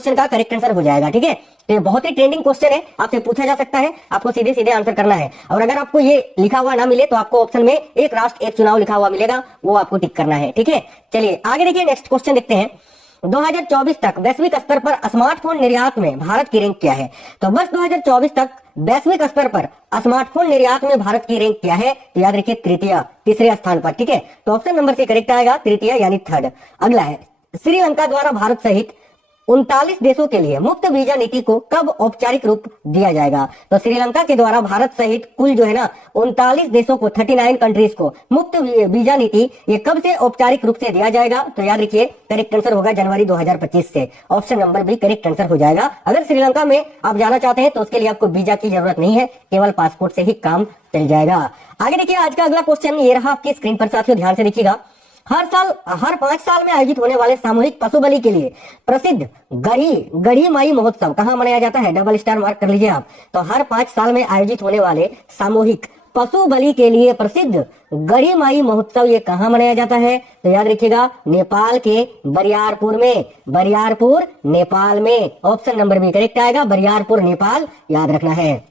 Question का correct answer हो जाएगा। ठीक है, तो ये बहुत ही ट्रेंडिंग क्वेश्चन है, आपसे पूछा जा सकता है, आपको सीधे सीधे आंसर करना है। और अगर आपको ये लिखा हुआ ना मिले तो आपको ऑप्शन में एक राष्ट्र एक चुनाव लिखा हुआ मिलेगा, वो आपको टिक करना है। ठीक है, चलिए आगे देखिए, नेक्स्ट क्वेश्चन देखते हैं। 2024 तक वैश्विक स्तर पर स्मार्टफोन निर्यात में भारत की रैंक क्या है? तो वर्ष 2024 तक वैश्विक स्तर पर स्मार्टफोन निर्यात में भारत की रैंक क्या है? तो याद रखिए तृतीय, तीसरे स्थान पर। ठीक है, तो ऑप्शन नंबर सी करेक्ट आएगा, तृतीय यानी थर्ड। अगला है, श्रीलंका द्वारा भारत सहित 39 देशों के लिए मुक्त वीजा नीति को कब औपचारिक रूप दिया जाएगा? तो श्रीलंका के द्वारा भारत सहित कुल जो है ना 39 देशों को, 39 कंट्रीज को मुक्त वीजा नीति ये कब से औपचारिक रूप से दिया जाएगा? तो याद रखिए करेक्ट आंसर होगा जनवरी 2025 से। Option number B correct answer हो जाएगा। अगर श्रीलंका में आप जाना चाहते हैं तो उसके लिए आपको वीजा की जरूरत नहीं है, केवल पासपोर्ट से ही काम चल जाएगा। आगे देखिए, आज का अगला क्वेश्चन ये रहा आपकी स्क्रीन पर, साथियों ध्यान से देखिएगा। हर 5 साल में आयोजित होने वाले सामूहिक पशु बलि के लिए प्रसिद्ध गढ़ी माई महोत्सव कहाँ मनाया जाता है? डबल स्टार मार्क कर लीजिए आप। तो हर 5 साल में आयोजित होने वाले सामूहिक पशु बलि के लिए प्रसिद्ध गढ़ी माई महोत्सव ये कहाँ मनाया जाता है? तो याद रखिएगा नेपाल के बरियारपुर में, बरियारपुर नेपाल में। ऑप्शन नंबर बी करेक्ट आएगा, बरियारपुर नेपाल, याद रखना है।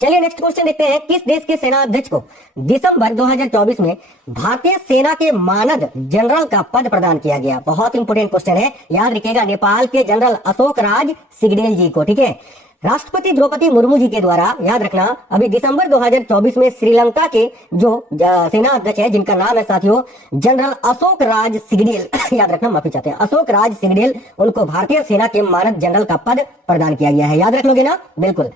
चलिए नेक्स्ट क्वेश्चन देखते हैं। किस देश के सेना अध्यक्ष को दिसंबर 2024 में भारतीय सेना के मानद जनरल का पद प्रदान किया गया? बहुत इंपोर्टेंट क्वेश्चन है, याद रखिएगा, नेपाल के जनरल अशोक राज सिगडेल जी को। ठीक है, राष्ट्रपति द्रौपदी मुर्मू जी के द्वारा, याद रखना, अभी दिसंबर 2024 में श्रीलंका के जो सेना अध्यक्ष है, जिनका नाम है साथियों जनरल अशोक राज सिगडेल याद रखना, माफी चाहते हैं, अशोक राज सिगडेल, उनको भारतीय सेना के मानद जनरल का पद प्रदान किया गया है। याद रख लोगे ना? बिल्कुल।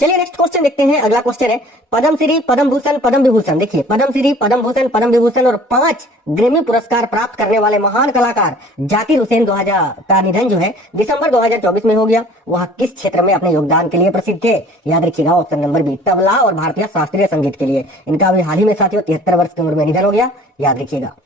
चलिए नेक्स्ट क्वेश्चन देखते हैं। अगला क्वेश्चन है, पद्मश्री, पद्म भूषण, पद्म विभूषण। देखिए, पद्मश्री, पद्म भूषण, पद्म विभूषण और 5 ग्रैमी पुरस्कार प्राप्त करने वाले महान कलाकार जाकिर हुसैन 2000 का निधन जो है दिसंबर 2024 में हो गया। वह किस क्षेत्र में अपने योगदान के लिए प्रसिद्ध थे? याद रखिएगा, ऑप्शन नंबर बी तबला और भारतीय शास्त्रीय संगीत के लिए। इनका अभी हाल ही में साथियों 73 वर्ष की उम्र में निधन हो गया, याद रखिएगा।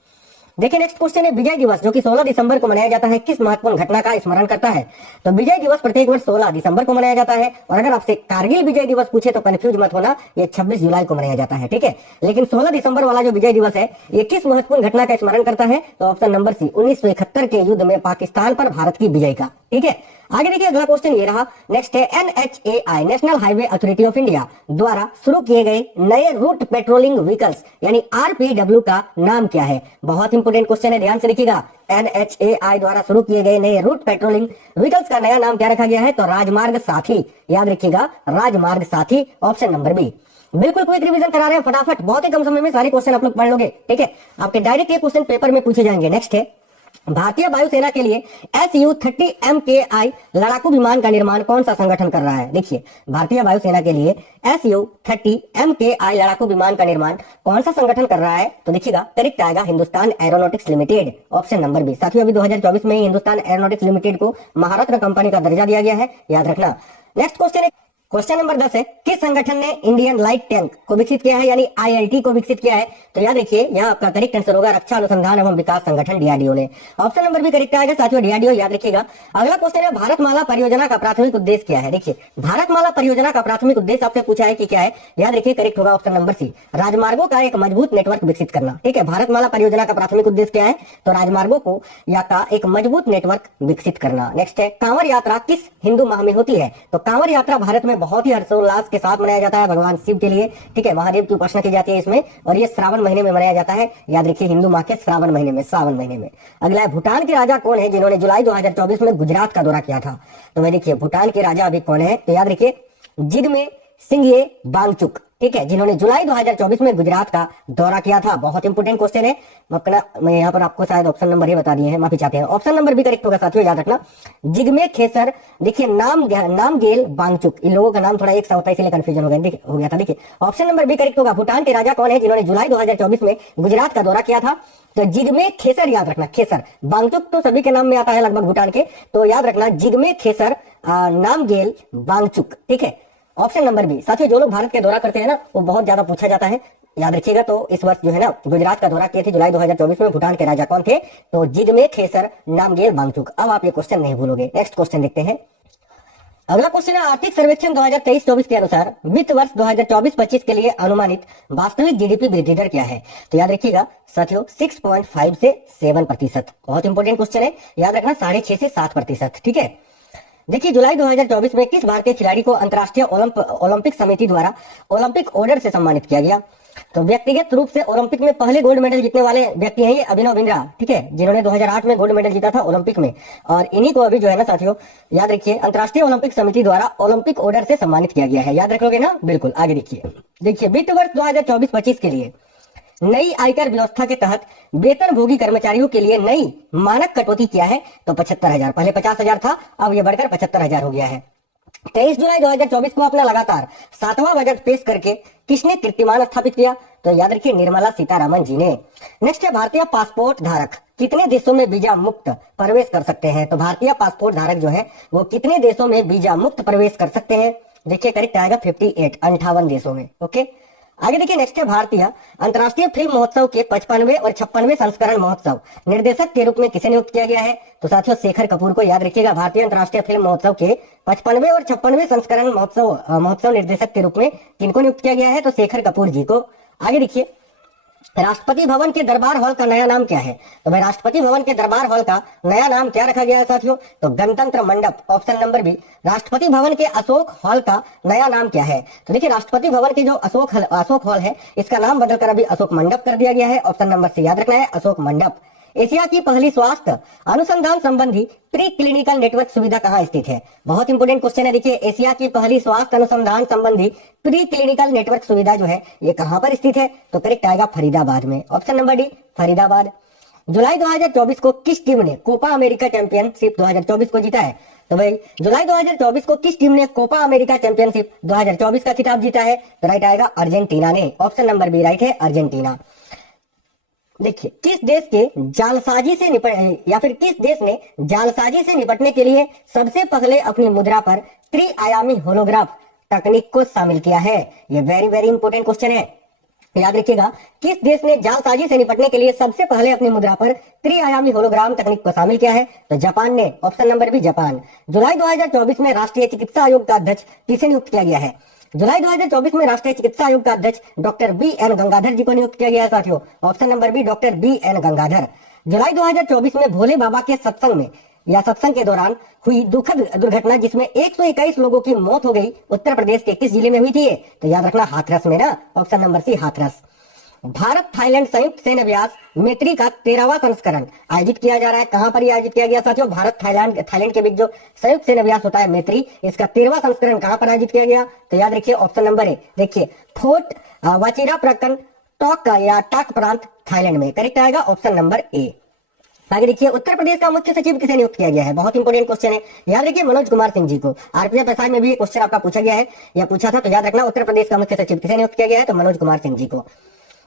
देखिए नेक्स्ट क्वेश्चन है, विजय दिवस जो कि 16 दिसंबर को मनाया जाता है किस महत्वपूर्ण घटना का स्मरण करता है? तो विजय दिवस प्रत्येक वर्ष 16 दिसंबर को मनाया जाता है। और अगर आपसे कारगिल विजय दिवस पूछे तो कंफ्यूज मत होना, ये 26 जुलाई को मनाया जाता है। ठीक है, लेकिन 16 दिसंबर वाला जो विजय दिवस है ये किस महत्वपूर्ण घटना का स्मरण करता है? तो ऑप्शन नंबर सी 1971 के युद्ध में पाकिस्तान पर भारत की विजय का। ठीक है, आगे देखिए, अगला क्वेश्चन ये रहा। नेक्स्ट है, NHAI national highway authority of India द्वारा शुरू किए गए नए रूट पेट्रोलिंग व्हीकल्स यानी RPW का नाम क्या है? बहुत इंपोर्टेंट क्वेश्चन है, ध्यान से देखिएगा। NHAI द्वारा शुरू किए गए नए रूट पेट्रोलिंग व्हीकल्स का नया नाम क्या रखा गया है? तो राजमार्ग साथी, याद रखिएगा, राजमार्ग साथी। Option number B. बिल्कुल क्विक रिवीजन करा रहे हैं फटाफट, बहुत ही कम समय में सारे क्वेश्चन आप लोग पढ़ लोगे। ठीक है, आपके डायरेक्ट ये क्वेश्चन पेपर में पूछे जाएंगे। नेक्स्ट है, भारतीय वायुसेना के लिए Su-30 MKI लड़ाकू विमान का निर्माण कौन सा संगठन कर रहा है? देखिए, भारतीय वायुसेना के लिए Su-30 MKI लड़ाकू विमान का निर्माण कौन सा संगठन कर रहा है? तो देखिएगा करेक्ट आएगा, Hindustan Aeronautics Limited. Option number B. साथियों, अभी 2024 में हिंदुस्तान एरोनॉटिक्स लिमिटेड को महारत्न कंपनी का दर्जा दिया गया है, याद रखना। नेक्स्ट क्वेश्चन है, क्वेश्चन नंबर 10 है, किस संगठन ने इंडियन लाइट टैंक को विकसित किया है यानी ILT को विकसित किया है? तो याद रखिए, यहाँ आपका करेक्ट आंसर होगा रक्षा अनुसंधान एवं विकास संगठन DRDO ने। ऑप्शन नंबर भी करेक्ट आएगा साथियों, DRDO, याद रखिएगा। अगला क्वेश्चन है, भारतमाला परियोजना का प्राथमिक उद्देश्य क्या है? देखिए, भारतमाला परियोजना का प्राथमिक उद्देश्य आपसे पूछा है कि क्या है? याद रखिए, करेक्ट होगा ऑप्शन नंबर सी, राजमार्गों का एक मजबूत नेटवर्क विकसित करना। ठीक है, भारतमाला परियोजना का प्राथमिक उद्देश्य क्या है? तो राजमार्गों को या का एक मजबूत नेटवर्क विकसित करना। नेक्स्ट है, कांवड़ यात्रा किस हिंदू माह में होती है? तो कांवड़ यात्रा भारत में बहुत ही हर्षोल्लास के साथ मनाया जाता है, भगवान शिव के लिए। ठीक है, महादेव की उपासना की जाती है इसमें, और ये श्रावण महीने में मनाया जाता है, याद रखिए, हिंदू माह के श्रावण महीने में, सावन महीने में। अगला है, भूटान के राजा कौन है जिन्होंने जुलाई 2024 में गुजरात का दौरा किया था? तो मैं देखिए, भूटान के राजा अभी कौन है? तो याद रखिए, जिग्मे सिंघे वांगचुक। ठीक है, जिन्होंने जुलाई 2024 में गुजरात का दौरा किया था। बहुत इंपोर्टेंट क्वेश्चन है, मैं यहाँ पर आपको शायद ऑप्शन नंबर ही बता दिए हैं, माफी चाहते हैं। ऑप्शन नंबर भी करेक्ट होगा साथियों, याद रखना, जिग्मे खेसर। देखिए, नामगेल वांगचुक, इन लोगों का नाम थोड़ा एक सा होता है, इसलिए कंफ्यूजन हो गया था। देखिए, ऑप्शन नंबर भी करेक्ट होगा। भूटान के राजा कौन है जिन्होंने जुलाई 2024 में गुजरात का दौरा किया था? तो जिग्मे खेसर, याद रखना, खेसर। वांगचुक तो सभी के नाम में आता है लगभग भूटान के, तो याद रखना जिग्मे खेसर नामगेल वांगचुक। ठीक है, ऑप्शन नंबर बी। साथियों, जो लोग भारत के दौरा करते हैं ना, वो बहुत ज्यादा पूछा जाता है, याद रखिएगा। तो इस वर्ष जो है ना गुजरात का दौरा किए थे जुलाई 2024 में, भूटान के राजा कौन थे? तो जिग्मे खेसर नामगेल वांगचुक। अब आप ये क्वेश्चन नहीं भूलोगे। नेक्स्ट क्वेश्चन देखते हैं। अगला क्वेश्चन है आर्थिक सर्वेक्षण 2023-24 के अनुसार वित्त वर्ष 2024-25 के लिए अनुमानित वास्तविक जीडीपी वृद्धि दर क्या है? तो याद रखिएगा साथियों 6.5 से 7%। बहुत इंपॉर्टेंट क्वेश्चन है, याद रखना 6.5 से 7%। ठीक है, देखिए जुलाई 2024 में किस भारतीय खिलाड़ी को अंतर्राष्ट्रीय ओलंपिक समिति द्वारा ओलंपिक ऑर्डर से सम्मानित किया गया? तो व्यक्तिगत रूप से ओलंपिक में पहले गोल्ड मेडल जीतने वाले व्यक्ति हैं ये अभिनव बिंद्रा, ठीक है, जिन्होंने 2008 में गोल्ड मेडल जीता था ओलंपिक में। और इन्हीं को अभी जो है ना साथियों याद रखिए अंतर्राष्ट्रीय ओलंपिक समिति द्वारा ओलंपिक ऑर्डर से सम्मानित किया गया है। याद रखोगे ना? बिल्कुल। आगे देखिए वित्त वर्ष 2024-25 के लिए नई आयकर व्यवस्था के तहत वेतन भोगी कर्मचारियों के लिए नई मानक कटौती किया है तो 75,000, पहले 50,000 था, अब यह बढ़कर 75,000 हो गया है। 23 जुलाई 2024 को अपना लगातार 7वां बजट पेश करके किसने कीर्तिमान स्थापित किया? तो याद रखिए निर्मला सीतारामन जी ने। नेक्स्ट है भारतीय पासपोर्ट धारक कितने देशों में वीजा मुक्त प्रवेश कर सकते हैं? तो भारतीय पासपोर्ट धारक जो है वो कितने देशों में वीजा मुक्त प्रवेश कर सकते हैं? देखिए करेक्ट आएगा 58 देशों में। ओके, आगे देखिए नेक्स्ट है भारतीय अंतर्राष्ट्रीय फिल्म महोत्सव के 55वें और 56वें संस्करण महोत्सव निर्देशक के रूप में किसे नियुक्त किया गया है? तो शेखर कपूर को। याद रखिएगा भारतीय अंतर्राष्ट्रीय फिल्म महोत्सव के 55वें और 56वें संस्करण महोत्सव निर्देशक के रूप में किनको नियुक्त किया गया है? तो शेखर कपूर जी को। आगे देखिए राष्ट्रपति भवन के दरबार हॉल का नया नाम क्या है? तो भाई राष्ट्रपति भवन के दरबार हॉल का नया नाम क्या रखा गया है साथियों? तो गणतंत्र मंडप, option number B. Rashtrapati Bhavan के अशोक हॉल का नया नाम क्या है? तो देखिए राष्ट्रपति भवन के जो अशोक हॉल है इसका नाम बदलकर अभी अशोक मंडप कर दिया गया है, ऑप्शन नंबर सी याद रखना है, अशोक मंडप। एशिया की पहली स्वास्थ्य अनुसंधान संबंधी प्री क्लिनिकल नेटवर्क सुविधा कहाँ स्थित है? बहुत इंपोर्टेंट क्वेश्चन है। देखिए एशिया की पहली स्वास्थ्य अनुसंधान संबंधी प्री क्लिनिकल नेटवर्क सुविधा जो है ये कहाँ पर स्थित है? तो करेक्ट आएगा फरीदाबाद में, ऑप्शन नंबर डी फरीदाबाद। जुलाई 2024 को किस टीम ने कोपा अमेरिका चैंपियनशिप 2024 को जीता है? तो भाई जुलाई 2024 को किस टीम ने कोपा अमेरिका चैंपियनशिप 2024 का खिताब जीता है? तो राइट आएगा अर्जेंटीना ने, ऑप्शन नंबर बी राइट है अर्जेंटीना। देखिए किस देश के जालसाजी से किस देश ने जालसाजी से निपटने के लिए सबसे पहले अपनी मुद्रा पर त्रिआयामी होलोग्राफ तकनीक को शामिल किया है? ये वेरी वेरी इंपोर्टेंट क्वेश्चन है, याद रखिएगा। किस देश ने जालसाजी से निपटने के लिए सबसे पहले अपनी मुद्रा पर त्रिआयामी होलोग्राम तकनीक को शामिल किया है? तो जापान ने, ऑप्शन नंबर बी जापान। जुलाई 2024 में राष्ट्रीय चिकित्सा आयोग का अध्यक्ष किसे नियुक्त किया गया है? जुलाई 2024 में राष्ट्रीय चिकित्सा आयोग का अध्यक्ष डॉक्टर बी.एन. गंगाधर जी को नियुक्त किया गया है साथियों, ऑप्शन नंबर बी डॉक्टर बी.एन. गंगाधर। जुलाई 2024 में भोले बाबा के सत्संग के दौरान हुई दुखद दुर्घटना जिसमें 121 लोगों की मौत हो गई उत्तर प्रदेश के किस जिले में हुई थी? तो याद रखना हाथरस में ना, option number C Hathras. Bharat Thailand संयुक्त सेना अभ्यास मैत्री का 13वां संस्करण आयोजित किया जा रहा है, कहां पर यह आयोजित किया गया साथियों? भारत थाईलैंड के बीच जो संयुक्त सेना अभ्यास होता है मैत्री, इसका 13वां संस्करण कहां पर आयोजित किया गया? तो याद रखिए ऑप्शन नंबर ए, देखिए फोर्ट वाचिरा प्रकन टाक प्रांत थाईलैंड में, करेक्ट आएगा ऑप्शन नंबर ए। आगे देखिए उत्तर प्रदेश का मुख्य सचिव किसे नियुक्त किया गया है? बहुत इंपोर्टेंट क्वेश्चन है, याद रखिए मनोज कुमार सिंह जी को। आरपीएफ एसआई में भी क्वेश्चन आपका पूछा गया है या पूछा था, तो याद रखना उत्तर प्रदेश का मुख्य सचिव किसे नियुक्त किया गया है? तो मनोज कुमार सिंह जी को।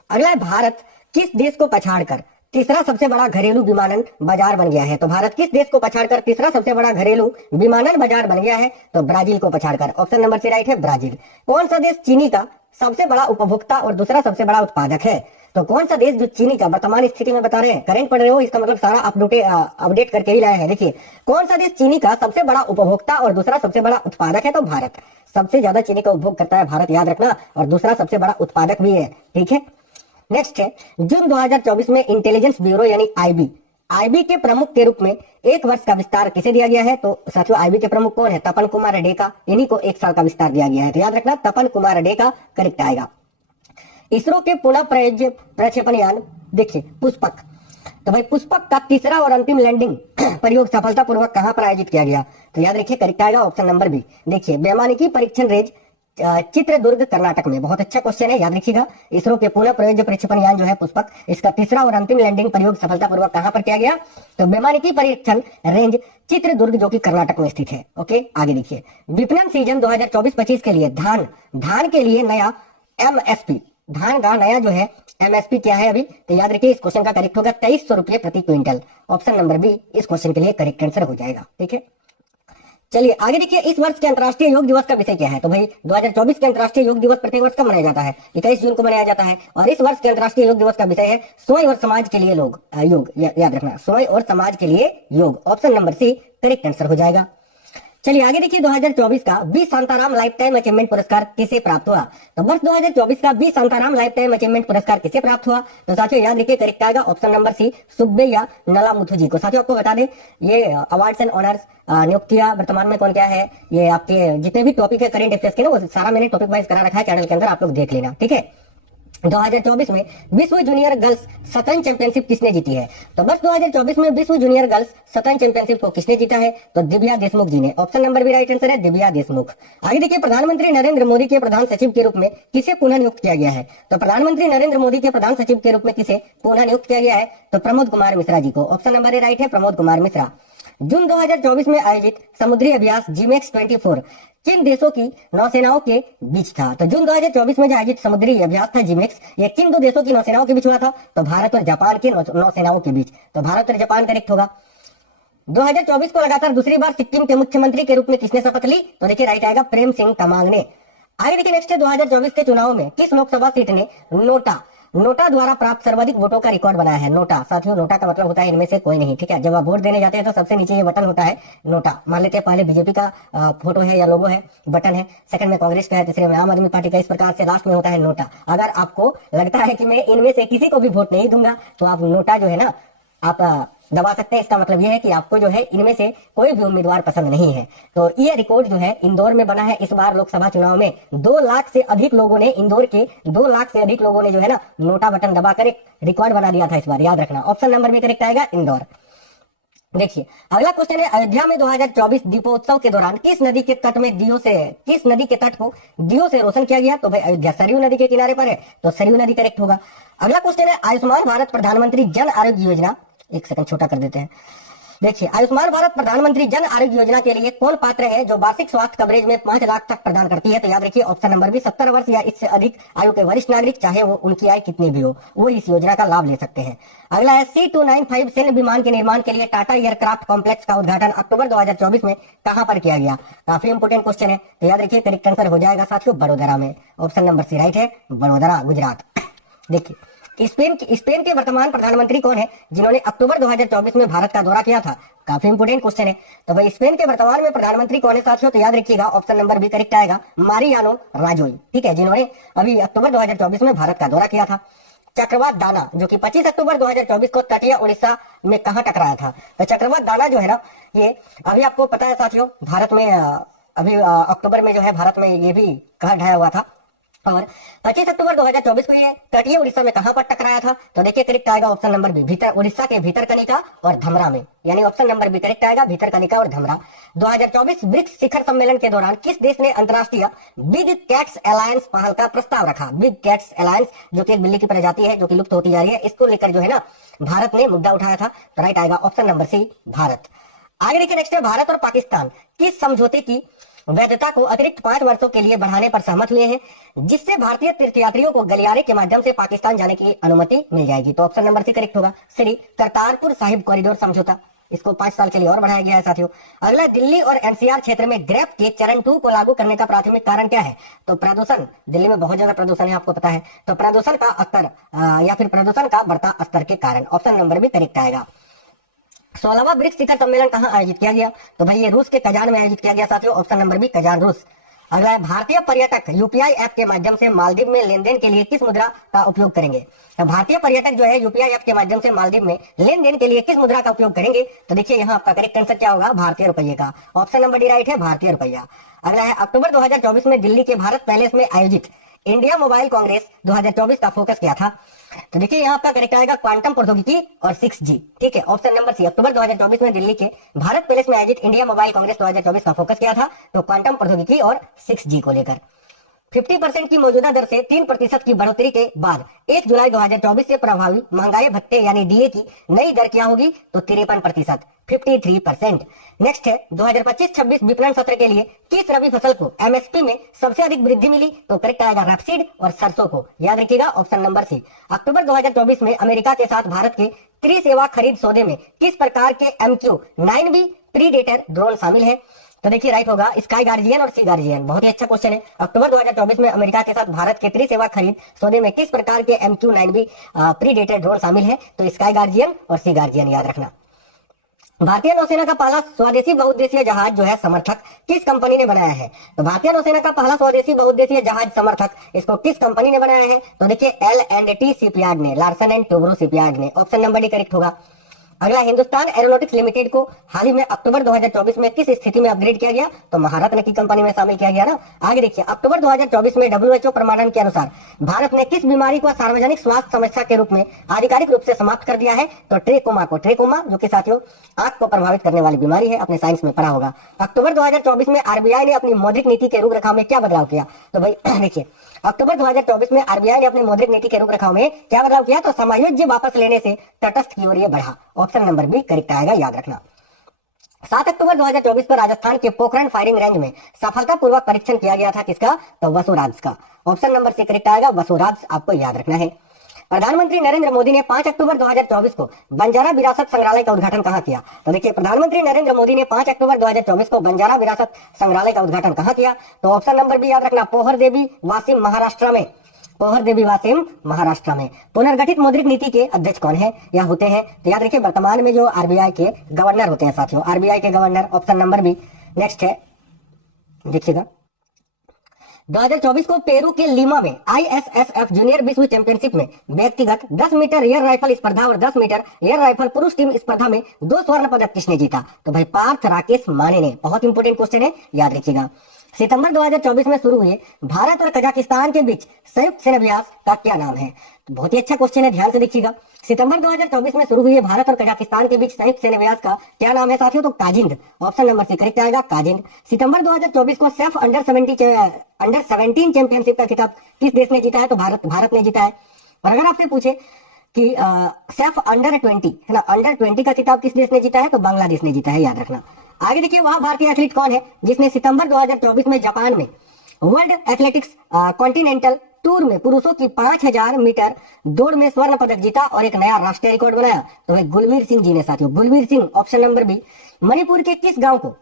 अगला है भारत किस देश को पछाड़कर तीसरा सबसे बड़ा घरेलू विमानन बाजार बन गया है? तो भारत किस देश को पछाड़कर तीसरा सबसे बड़ा घरेलू विमानन बाजार बन गया है? तो ब्राजील को पछाड़कर, ऑप्शन नंबर सी राइट है ब्राजील। कौन सा देश चीनी का सबसे बड़ा उपभोक्ता और दूसरा सबसे बड़ा उत्पादक है? तो कौन सा देश जो चीनी का वर्तमान स्थिति में बता रहे हैं, करंट पढ़ रहे हो, इसका मतलब सारा अपडेट करके ही लाया है। देखिए कौन सा देश चीनी का सबसे बड़ा उपभोक्ता और दूसरा सबसे बड़ा उत्पादक है? तो भारत। सबसे ज्यादा चीनी का उपभोग करता है भारत, याद रखना, और दूसरा सबसे बड़ा उत्पादक भी है। ठीक है, नेक्स्ट है जून 2024 में इंटेलिजेंस ब्यूरो यानी आईबी के प्रमुख के रूप में 1 वर्ष का विस्तार किसे दिया गया है? तो साथियों आईबी के प्रमुख कौन है? तपन कुमार डेका, इन्हीं को 1 साल का विस्तार दिया गया है, तो याद रखना तपन कुमार डेका करेक्ट आएगा। इसरो के पुनः प्रक्षेपण यान देखिए पुष्पक, तो भाई पुष्पक का तीसरा और अंतिम लैंडिंग प्रयोग सफलतापूर्वक कहां पर आयोजित किया गया? तो याद रखिए करेक्ट आएगा ऑप्शन नंबर बी। देखिए वैमानिकी परीक्षण रेंज चित्रदुर्ग कर्नाटक में, बहुत अच्छा क्वेश्चन है, याद रखिएगा। इसरो के पुनः प्रक्षेपण यान जो है पुष्पक, इसका तीसरा और अंतिम लैंडिंग प्रयोग सफलतापूर्वक कहां पर किया गया? तो वैमानिकी परीक्षण रेंज चित्रदुर्ग जो कि कर्नाटक में स्थित है। ओके, आगे देखिए विपणन सीजन 2024-25 के लिए धान के लिए नया एमएसपी, धान का नया जो है एमएसपी क्या है अभी? तो याद रखिए इस क्वेश्चन का करेक्ट होगा 2300 रुपये प्रति क्विंटल, ऑप्शन नंबर बी इस क्वेश्चन के लिए करेक्ट आंसर हो जाएगा। ठीक है, चलिए आगे देखिए इस वर्ष के अंतर्राष्ट्रीय योग दिवस का विषय क्या है? तो भाई 2024 के अंतर्राष्ट्रीय योग दिवस प्रत्येक वर्ष कब मनाया जाता है? 21 जून को मनाया जाता है, और इस वर्ष के अंतर्राष्ट्रीय योग दिवस का विषय है स्वयं और समाज के लिए योग, याद रखना स्वयं और समाज के लिए योग, option number C correct answer हो जाएगा। चलिए आगे देखिए 2024 का B Shantaram lifetime achievement पुरस्कार किसे प्राप्त हुआ। तो वर्ष 2024 का B Shantaram lifetime achievement पुरस्कार किसे प्राप्त हुआ। तो साथियों याद रखिए करेक्ट आएगा ऑप्शन नंबर सी, सुब्बैया नलामुथु जी को। साथियों आपको बता दें ये अवार्ड्स एंड ऑनर्स नियुक्तियां वर्तमान में कौन क्या है, ये आपके जितने भी टॉपिक है करेंट अफेयर्स के ना वो सारा मैंने टॉपिक वाइज करा रखा है चैनल के अंदर, आप लोग देख लेना, ठीक है। 2024 में विश्व जूनियर गर्ल्स शतरंज चैंपियनशिप किसने जीती है। तो वर्ष 2024 में विश्व जूनियर गर्ल्स शतरंज चैंपियनशिप को किसने जीता है। तो दिव्या देशमुख जी ने। ऑप्शन नंबर भी राइट आंसर है, दिव्या देशमुख। आगे देखिए प्रधानमंत्री नरेंद्र मोदी के प्रधान सचिव के रूप में किसे पुनः नियुक्त किया गया है। तो प्रधानमंत्री नरेंद्र मोदी के प्रधान सचिव के रूप में किसे पुनः नियुक्त किया गया है। तो प्रमोद कुमार मिश्रा जी को। ऑप्शन नंबर ए राइट है, प्रमोद कुमार मिश्रा। जून 2024 में आयोजित समुद्री अभ्यास जिमेक्स 24 किन देशों की नौसेनाओं के बीच था। तो जून 2024 में जो आयोजित समुद्री अभ्यास था जिमेक्स, ये किन दो देशों की नौसेनाओं के बीच हुआ था। तो भारत और जापान की नौसेनाओं के बीच। तो भारत और जापान करेक्ट होगा। 2024 को लगातार दूसरी बार सिक्किम के मुख्यमंत्री के रूप में किसने शपथ ली। तो देखिए राइट आएगा, प्रेम सिंह तमांग ने। आगे देखिए नेक्स्ट है 2024 के चुनाव में किस लोकसभा सीट ने नोटा द्वारा प्राप्त सर्वाधिक वोटों का रिकॉर्ड बनाया है। नोटा साथियों, नोटा का मतलब होता है इनमें से कोई नहीं, ठीक है। जब आप वोट देने जाते हैं तो सबसे नीचे ये बटन होता है नोटा। मान लेते हैं पहले बीजेपी का फोटो है या लोगो है, बटन है, सेकंड में कांग्रेस का है, तीसरे में आम आदमी पार्टी का, इस प्रकार से लास्ट में होता है नोटा। अगर आपको लगता है कि मैं इनमें से किसी को भी वोट नहीं दूंगा तो आप नोटा जो है ना आप दबा सकते हैं। इसका मतलब यह है कि आपको जो है इनमें से कोई भी उम्मीदवार पसंद नहीं है। तो ये रिकॉर्ड जो है इंदौर में बना है। इस बार लोकसभा चुनाव में 2 लाख से अधिक लोगों ने, इंदौर के 2 लाख से अधिक लोगों ने जो है ना नोटा बटन दबाकर एक रिकॉर्ड बना दिया था इस बार, याद रखना। ऑप्शन नंबर भी करेक्ट आएगा, इंदौर। देखिए अगला क्वेश्चन है, अयोध्या में 2024 दीपोत्सव के दौरान किस नदी के तट को दियो से रोशन किया गया। तो भाई अयोध्या सरयू नदी के किनारे पर है, तो सरयू नदी करेक्ट होगा। अगला क्वेश्चन है, आयुष्मान भारत प्रधानमंत्री जन आरोग्य योजना, एक सेकंड छोटा कर देते हैं। देखिए आयुष्मान भारत प्रधानमंत्री जन आरोग्य योजना के लिए कौन पात्र है जो वार्षिक स्वास्थ्य कवरेज में 5 लाख तक प्रदान करती है। तो याद रखिए ऑप्शन नंबर भी 70 वर्ष या इससे अधिक आयु के वरिष्ठ नागरिक, चाहे वो उनकी आय कितनी भी हो, वो इस योजना का लाभ ले सकते हैं। अगला है C295 सैन्य विमान के निर्माण के लिए टाटा एयरक्राफ्ट कॉम्प्लेक्स का उद्घाटन अक्टूबर 2024 में कहां पर किया गया। काफी इंपोर्टेंट क्वेश्चन है, तो याद रखिए करेक्ट आंसर हो जाएगा साथियों बड़ोदरा में। ऑप्शन नंबर सी राइट है, बड़ोदरा गुजरात। देखिए स्पेन के वर्तमान प्रधानमंत्री कौन है जिन्होंने अक्टूबर 2024 में भारत का दौरा किया था। काफी इंपोर्टेंट क्वेश्चन है। तो भाई स्पेन के वर्तमान में प्रधानमंत्री कौन है साथियों। तो याद रखिएगा ऑप्शन नंबर बी करेक्ट आएगा, मारियानो राजोई, ठीक है, जिन्होंने अभी अक्टूबर 2024 में भारत का दौरा किया था। चक्रवात दाना जो कि 25 अक्टूबर 2024 को तटीय उड़ीसा में कहां टकराया था। तो चक्रवात दाना जो है ना ये अभी आपको पता है साथियों, भारत में अभी अक्टूबर में जो है भारत में ये भी कहां ढाया हुआ था। और 25 अक्टूबर 2024 को ये तटीय उड़ीसा में कहां पर टकराया था। तो देखिए करेक्ट आएगा ऑप्शन नंबर बी, भीतर उड़ीसा के भीतरकनिका और धमरा में, यानी ऑप्शन नंबर बी करेक्ट आएगा, भीतरकनिका और धमरा। 2024 ब्रिक्स शिखर सम्मेलन के दौरान किस देश ने अंतर्राष्ट्रीय बिग कैट्स अलायंस पहल का प्रस्ताव रखा। बिग कैट्स अलायंस जो कि एक बिल्ली की प्रजाति है जो कि लुप्त होती जा रही है, इसको लेकर जो है ना भारत ने मुद्दा उठाया था। तो राइट आएगा ऑप्शन नंबर सी, भारत। आगे देखिए नेक्स्ट है, भारत और पाकिस्तान किस समझौते की वैधता को अतिरिक्त 5 वर्षों के लिए बढ़ाने पर सहमत हुए हैं जिससे भारतीय तीर्थयात्रियों को गलियारे के माध्यम से पाकिस्तान जाने की अनुमति मिल जाएगी। तो ऑप्शन नंबर सी करेक्ट होगा, श्री करतारपुर साहिब कॉरिडोर समझौता। इसको 5 साल के लिए और बढ़ाया गया है साथियों। अगला, दिल्ली और एनसीआर क्षेत्र में ग्रेप के चरण 2 को लागू करने का प्राथमिक कारण क्या है। तो प्रदूषण, दिल्ली में बहुत ज्यादा प्रदूषण है आपको पता है, तो प्रदूषण का स्तर या फिर प्रदूषण का बढ़ता स्तर के कारण। ऑप्शन नंबर भी करेक्ट आएगा। 16वां ब्रिक्स शिखर सम्मेलन कहां आयोजित किया गया। तो भाई ये रूस के कजान में आयोजित किया गया साथियों। ऑप्शन नंबर बी कजान, रूस। अगला है, भारतीय पर्यटक यूपीआई ऐप के माध्यम से मालदीव में लेनदेन के लिए किस मुद्रा का उपयोग करेंगे। तो भारतीय पर्यटक जो है यूपीआई ऐप के माध्यम से मालदीव में लेनदेन के लिए किस मुद्रा का उपयोग करेंगे। तो देखिए यहाँ आपका करेक्ट आंसर क्या होगा, भारतीय रुपये का। ऑप्शन नंबर डी राइट है, भारतीय रुपया। अगला है, अक्टूबर 2024 में दिल्ली के भारत पैलेस में आयोजित इंडिया मोबाइल कांग्रेस 2024 का फोकस क्या था। तो देखिए यहाँ आपका करेक्ट आएगा क्वांटम प्रौद्योगिकी और 6G, ठीक है। ऑप्शन नंबर सी, अक्टूबर 2024 में दिल्ली के भारत पैलेस में आयोजित इंडिया मोबाइल कांग्रेस 2024 का फोकस क्या था। तो क्वांटम प्रौद्योगिकी और 6G को लेकर। 50% की मौजूदा दर से 3% की बढ़ोतरी के बाद 1 जुलाई 2024 से प्रभावी महंगाई भत्ते यानी डीए की नई दर क्या होगी। तो 53%, 53%। नेक्स्ट है, 2025-26 विपणन सत्र के लिए किस रबी फसल को एमएसपी में सबसे अधिक वृद्धि मिली। तो करेक्ट आएगा रैपसीड और सरसों को, याद रखिएगा ऑप्शन नंबर सी। अक्टूबर 2024 में अमेरिका के साथ भारत के त्रिसेवा खरीद सौदे में किस प्रकार के MQ-9B प्रीडेटर ड्रोन शामिल है। तो देखिए राइट होगा स्काई गार्जियन और सी गार्जियन। बहुत ही अच्छा क्वेश्चन है। अक्टूबर 2024 में अमेरिका के साथ भारत के त्रिसेवा खरीद सौदे में किस प्रकार के MQ-9B प्रीडेटर ड्रोन शामिल है। तो स्काई गार्जियन और सी गार्जियन, याद रखना। भारतीय नौसेना का पहला स्वदेशी बहुउद्देशीय जहाज जो है समर्थक किस कंपनी ने बनाया है? तो भारतीय नौसेना का पहला स्वदेशी बहुउद्देशीय जहाज समर्थक इसको किस कंपनी ने बनाया है? तो देखिए L&T शिपयार्ड ने, लार्सन एंड टूब्रो शिपयार्ड ने। ऑप्शन नंबर डी करेक्ट होगा। अगला, हिंदुस्तान एरोनॉटिक्स लिमिटेड को हाल ही में अक्टूबर 2024 में किस स्थिति में अपग्रेड किया गया? तो महारत्न की कंपनी में शामिल किया गया ना। आगे देखिए, अक्टूबर 2024 में WHO प्रमाणन के अनुसार भारत ने किस बीमारी को सार्वजनिक स्वास्थ्य समस्या के रूप में आधिकारिक रूप से समाप्त कर दिया है? तो ट्रेकोमा को, ट्रेकोमा जो कि साथियों आंख को प्रभावित करने वाली बीमारी है, अपने साइंस में पढ़ा होगा। अक्टूबर 2024 में आरबीआई ने अपनी मौद्रिक नीति के रूपरेखा में क्या बदलाव किया? तो भाई देखिए, अक्टूबर 2024 में आरबीआई ने अपनी मौद्रिक नीति के रूपरेखा में क्या बदलाव किया? तो समायोज्य वापस लेने से तटस्थ की ओर ये बढ़ा। ऑप्शन नंबर बी करेक्ट आएगा, याद रखना। 7 अक्टूबर 2024 को राजस्थान के पोखरण फायरिंग रेंज में सफलतापूर्वक परीक्षण किया गया था किसका? तो वसुराज का। ऑप्शन नंबर सी करेक्ट आएगा, वसुराज आपको याद रखना है। प्रधानमंत्री नरेंद्र मोदी ने 5 अक्टूबर 2024 को बंजारा विरासत संग्रहालय का उद्घाटन कहां किया? तो देखिए, प्रधानमंत्री नरेंद्र मोदी ने 5 अक्टूबर 2024 को बंजारा विरासत संग्रहालय का उद्घाटन कहां किया? तो ऑप्शन नंबर बी याद रखना, पोहर देवी वासिम महाराष्ट्र में। पोहर देवी वासिम महाराष्ट्र में। पुनर्गठित मौद्रिक नीति के अध्यक्ष कौन है या होते हैं? तो याद रखिए, वर्तमान में जो आरबीआई के गवर्नर होते हैं साथियों, आरबीआई के governor. Option number B next है, देखिएगा। 2024 को पेरू के लीमा में ISSF जूनियर विश्व चैंपियनशिप में व्यक्तिगत 10 मीटर एयर राइफल स्पर्धा और 10 मीटर एयर राइफल पुरुष टीम स्पर्धा में 2 स्वर्ण पदक किसने जीता? तो भाई पार्थ राकेश माने ने। बहुत इंपोर्टेंट क्वेश्चन है, याद रखिएगा। सितंबर 2024 में शुरू हुए भारत और कजाकिस्तान के बीच संयुक्त सेनाभ्यास का क्या नाम है? तो बहुत ही अच्छा क्वेश्चन है, ध्यान से देखिएगा। सितंबर 2024 में शुरू हुए भारत और कजाकिस्तान के बीच संयुक्त सेनाभ्यास का क्या नाम है साथियों? तो Kazind. Option number C correct आएगा, काजिंद। सितंबर 2024 को सेफ अंडर 17 चैंपियनशिप का खिताब किस देश ने जीता है? तो भारत ने जीता है। और अगर आपसे पूछे कि सेफ अंडर 20 है ना, अंडर 20 का खिताब किस देश ने जीता है? तो बांग्लादेश ने जीता है, याद रखना। आगे देखिए, वह भारतीय एथलीट कौन है जिसने सितंबर 2024 में जापान में वर्ल्ड एथलेटिक्स कॉन्टिनेंटल टूर में पुरुषों की 5000 मीटर दौड़ में स्वर्ण पदक जीता और एक नया राष्ट्रीय रिकॉर्ड बनाया? तो वह गुलवीर सिंह जी ने साथियों, Gulveer Singh. Option number B. Manipur के किस गांव को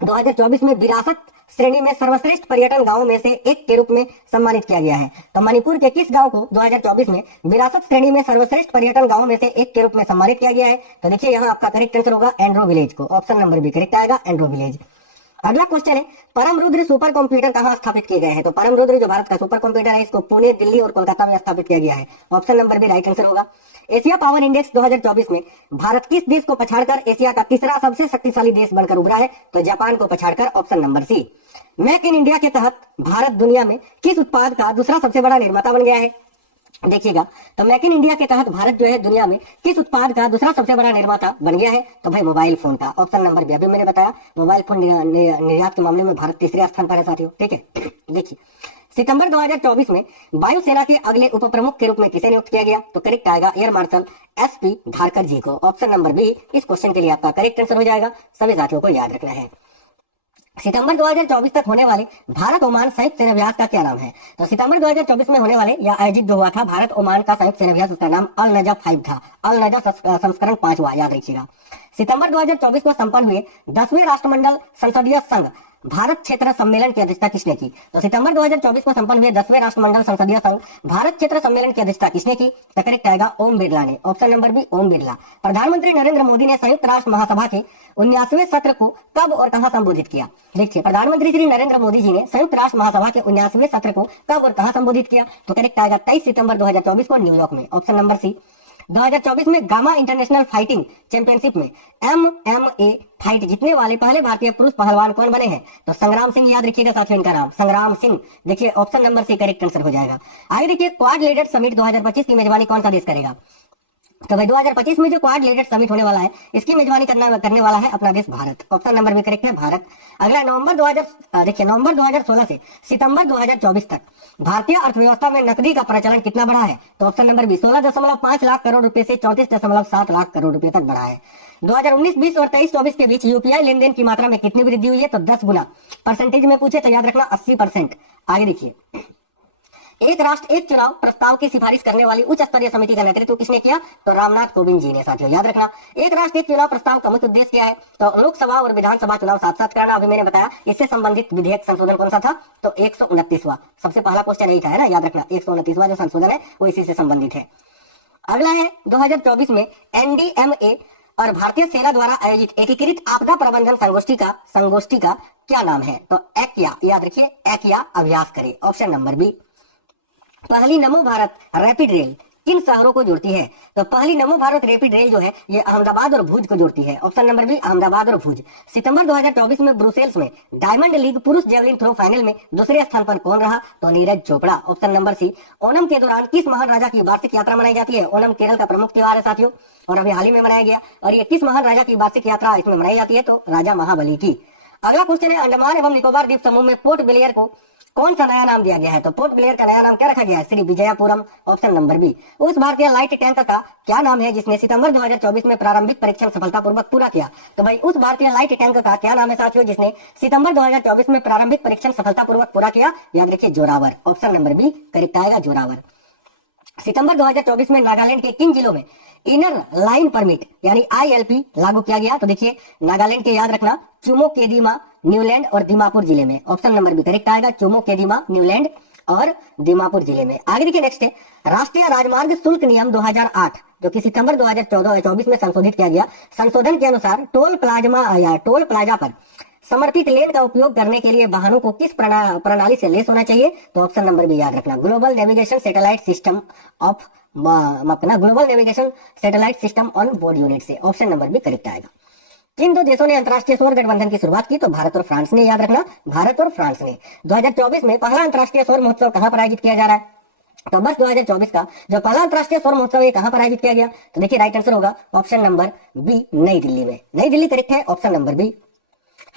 2024 में विरासत श्रेणी में सर्वश्रेष्ठ पर्यटन गांव में से एक के रूप में सम्मानित किया गया है? तो मणिपुर के किस गांव को 2024 में विरासत श्रेणी में सर्वश्रेष्ठ पर्यटन गांव में से एक के रूप में सम्मानित किया गया है? तो देखिए, यहाँ आपका करेक्ट आंसर होगा एंड्रो विलेज को। ऑप्शन नंबर बी करेक्ट आएगा, एंड्रो विलेज। अगला क्वेश्चन है, परम रुद्र सुपर कंप्यूटर कहां स्थापित किए गए हैं? तो परम रुद्र जो भारत का सुपर कंप्यूटर है, इसको पुणे, दिल्ली और कोलकाता में स्थापित किया गया है। Option number B right answer होगा। एशिया पावर इंडेक्स 2024 में भारत किस देश को पछाड़कर एशिया का तीसरा सबसे शक्तिशाली देश बनकर उभरा है? तो जापान को पछाड़कर। Option number C. Make in India के तहत भारत दुनिया में किस उत्पाद का दूसरा सबसे बड़ा निर्माता बन गया है? देखिएगा, तो मेक इन इंडिया के तहत भारत जो है दुनिया में किस उत्पाद का दूसरा सबसे बड़ा निर्माता बन गया है? तो भाई मोबाइल फोन का। Option number B. अभी मैंने बताया मोबाइल फोन निर्यात के मामले में भारत तीसरे स्थान पर है साथियों, ठीक है। देखिए, सितंबर 2024 में वायुसेना के अगले उप प्रमुख के रूप में किसे नियुक्त किया गया? तो करेक्ट आएगा एयर मार्शल SP धारकर जी को। ऑप्शन नंबर बी इस क्वेश्चन के लिए आपका करेक्ट आंसर हो जाएगा। सभी साथियों को याद रखना है। सितंबर 2024 तक होने वाले भारत ओमान संयुक्त सेनाभ्यास का क्या नाम है? तो सितंबर 2024 में होने वाले या आयोजित जो हुआ था भारत ओमान का संयुक्त सेनाभ्यास, उसका नाम अल नजा 5 था। अल नजा संस्करण 5 हुआ, याद रखिएगा। सितंबर 2024 को संपन्न हुए 10वें राष्ट्रमंडल संसदीय संघ भारत क्षेत्र सम्मेलन की अध्यक्षता किसने की? तो सितंबर 2024 को संपन्न हुए 10वें राष्ट्रमंडल संसदीय संघ भारत क्षेत्र सम्मेलन की अध्यक्षता किसने की? तो करेक्ट आएगा ओम बिरला ने। Option number B Om Birla. प्रधानमंत्री नरेंद्र मोदी ने संयुक्त राष्ट्र महासभा के 19वें सत्र को कब और कहां संबोधित किया? देखिए, प्रधानमंत्री श्री नरेंद्र मोदी जी ने संयुक्त राष्ट्र महासभा के 19वें सत्र को कब और कहां संबोधित किया? तो करेक्ट आएगा 23 सितंबर 2024 को न्यूयॉर्क में। Option number C. 2024 में गामा इंटरनेशनल फाइटिंग चैंपियनशिप में MMA फाइट जीतने वाले पहले भारतीय पुरुष पहलवान कौन बने हैं? तो संग्राम सिंह, याद रखिएगा साथियों इनका नाम, संग्राम सिंह। देखिए, option number C correct answer हो जाएगा। आगे देखिए, क्वाड लीडर समिट 2025 की मेजबानी कौन सा देश करेगा? तो भाई 2025 में जो क्वाड लीडर समिट होने वाला है, इसकी मेजबानी करने वाला है अपना देश भारत। ऑप्शन नंबर भी करेक्ट है, भारत। अगला, नवंबर 2016 से सितंबर 2024 तक भारतीय अर्थव्यवस्था में नकदी का प्रचलन कितना बढ़ा है? तो option number B 16.5 lakh crore रुपए से 34.7 लाख करोड़ रुपए तक बढ़ा है। 2019-20 और 23-24 के बीच यूपीआई लेनदेन की मात्रा में कितनी वृद्धि हुई है? तो 10 गुना। परसेंटेज में पूछे तो याद रखना 80%। आगे देखिए, एक राष्ट्र एक चुनाव प्रस्ताव की सिफारिश करने वाली उच्च स्तरीय समिति का नेतृत्व किसने किया? तो रामनाथ कोविंद जी ने। साथियों याद रखना, एक राष्ट्र एक चुनाव प्रस्ताव का मुख्य उद्देश्य क्या है? तो लोकसभा और विधानसभा चुनाव साथ साथ कराना। अभी मैंने बताया इससे संबंधित विधेयक संशोधन कौन सा था? तो 129वां। सबसे पहला क्वेश्चन यही था, है ना, याद रखना। 129वां जो संशोधन है वो इसी से संबंधित है। अगला है 2024 में NDMA और भारतीय सेना द्वारा आयोजित एकीकृत आपदा प्रबंधन संगोष्ठी का क्या नाम है? तो एक्या, याद रखिए एक्या अभ्यास करें, ऑप्शन नंबर बी। पहली नमो भारत रैपिड रेल किन शहरों को जोड़ती है? तो पहली नमो भारत रैपिड रेल जो है ये अहमदाबाद और भुज को जोड़ती है, ऑप्शन नंबर बी अहमदाबाद और भुज। सितंबर 2024 में ब्रुसेल्स में डायमंड लीग पुरुष जेवलिन थ्रो फाइनल में दूसरे स्थान पर कौन रहा? तो Neeraj Chopra, option number C. Onam के दौरान किस महान राजा की वार्षिक यात्रा मनाई जाती है? ओणम केरल का प्रमुख त्योहार है साथियों, और अभी हाल ही में मनाया गया। और ये किस महान राजा की वार्षिक यात्रा इसमें मनाई जाती है? तो राजा महाबली की। अगला क्वेश्चन है, अंडमान एवं निकोबार द्वीप समूह में पोर्ट ब्लेयर को कौन सा नया नाम दिया गया है? तो पोर्ट ब्लेयर का नया नाम क्या रखा गया है? Shri Vijayapuram, option number B. उस भारतीय लाइट टैंक का क्या नाम है जिसने सितंबर 2024 में प्रारंभिक परीक्षण सफलतापूर्वक पूरा किया? तो भाई उस भारतीय लाइट टैंक का क्या नाम है साथियों जिसने सितंबर 2024 में प्रारंभिक परीक्षण सफलतापूर्वक पूरा किया? याद रखिए Zorawar, option number B correct आएगा जोरावर। सितंबर 2024 में नागालैंड के किन जिलों में इनर लाइन परमिट यानी ILP लागू किया गया? तो देखिए नागालैंड के याद रखना चुमोकेदीमा, न्यूलैंड और दीमापुर जिले में, ऑप्शन नंबर बी करेक्ट आएगा चुमोकेदीमा, न्यूलैंड और दीमापुर जिले में। आगे देखिए नेक्स्ट है, राष्ट्रीय राजमार्ग शुल्क नियम 2008 जो कि सितंबर 2024 में संशोधित किया गया। संशोधन के अनुसार टोल प्लाजा पर समर्पित लेन का उपयोग करने के लिए वाहनों को किस प्रणाली से लेस होना चाहिए? तो ऑप्शन नंबर बी याद रखना global navigation satellite system of global navigation satellite system on board unit से, ऑप्शन नंबर बी करेक्ट आएगा। किन दो देशों ने अंतर्राष्ट्रीय सौर गठबंधन की शुरुआत की? तो भारत और फ्रांस ने, याद रखना भारत और फ्रांस ने। 2024 में पहला अंतर्राष्ट्रीय सौर महोत्सव कहां पर आयोजित किया जा रहा है? तो बस 2024 का जो पहला अंतर्राष्ट्रीय सौर महोत्सव ये कहां पर आयोजित किया गया? तो देखिए राइट आंसर होगा ऑप्शन नंबर बी नई दिल्ली में। नई दिल्ली करेक्ट है, ऑप्शन नंबर बी।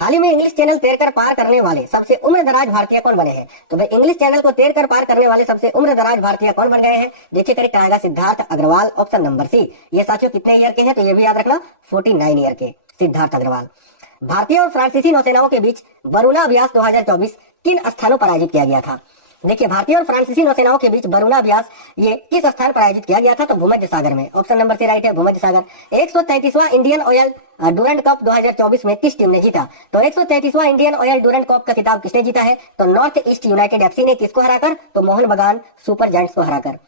हाल ही में इंग्लिश चैनल तैरकर पार करने वाले सबसे उम्रदराज भारतीय कौन बने हैं? तो भाई इंग्लिश चैनल को तैरकर पार करने वाले सबसे उम्रदराज भारतीय कौन बन गए हैं? देखिए करेक्ट आएगा Siddharth Agarwal, option number C. ये साथियों कितने ईयर के हैं? तो ये भी याद रखना 49 ईयर के सिद्धार्थ अग्रवाल। भारतीय और फ्रांसीसी नौसेनाओं के बीच वरुणा अभ्यास 2024 किन स्थानों पर आयोजित किया गया था? देखिए भारतीय और फ्रांसीसी नौसेनाओं के बीच वरुणा अभ्यास ये किस स्थान पर आयोजित किया गया था? तो भूमध्य सागर में, ऑप्शन नंबर सी राइट है भूमध्य सागर। 133वां इंडियन ऑयल डूरंट कप 2024 में किस टीम ने जीता? तो 133वां इंडियन ऑयल डूरंट कप का खिताब किसने जीता है? तो नॉर्थ ईस्ट यूनाइटेड FC ने। किसको हराकर? तो मोहन बगान सुपर जायंट्स को हराकर।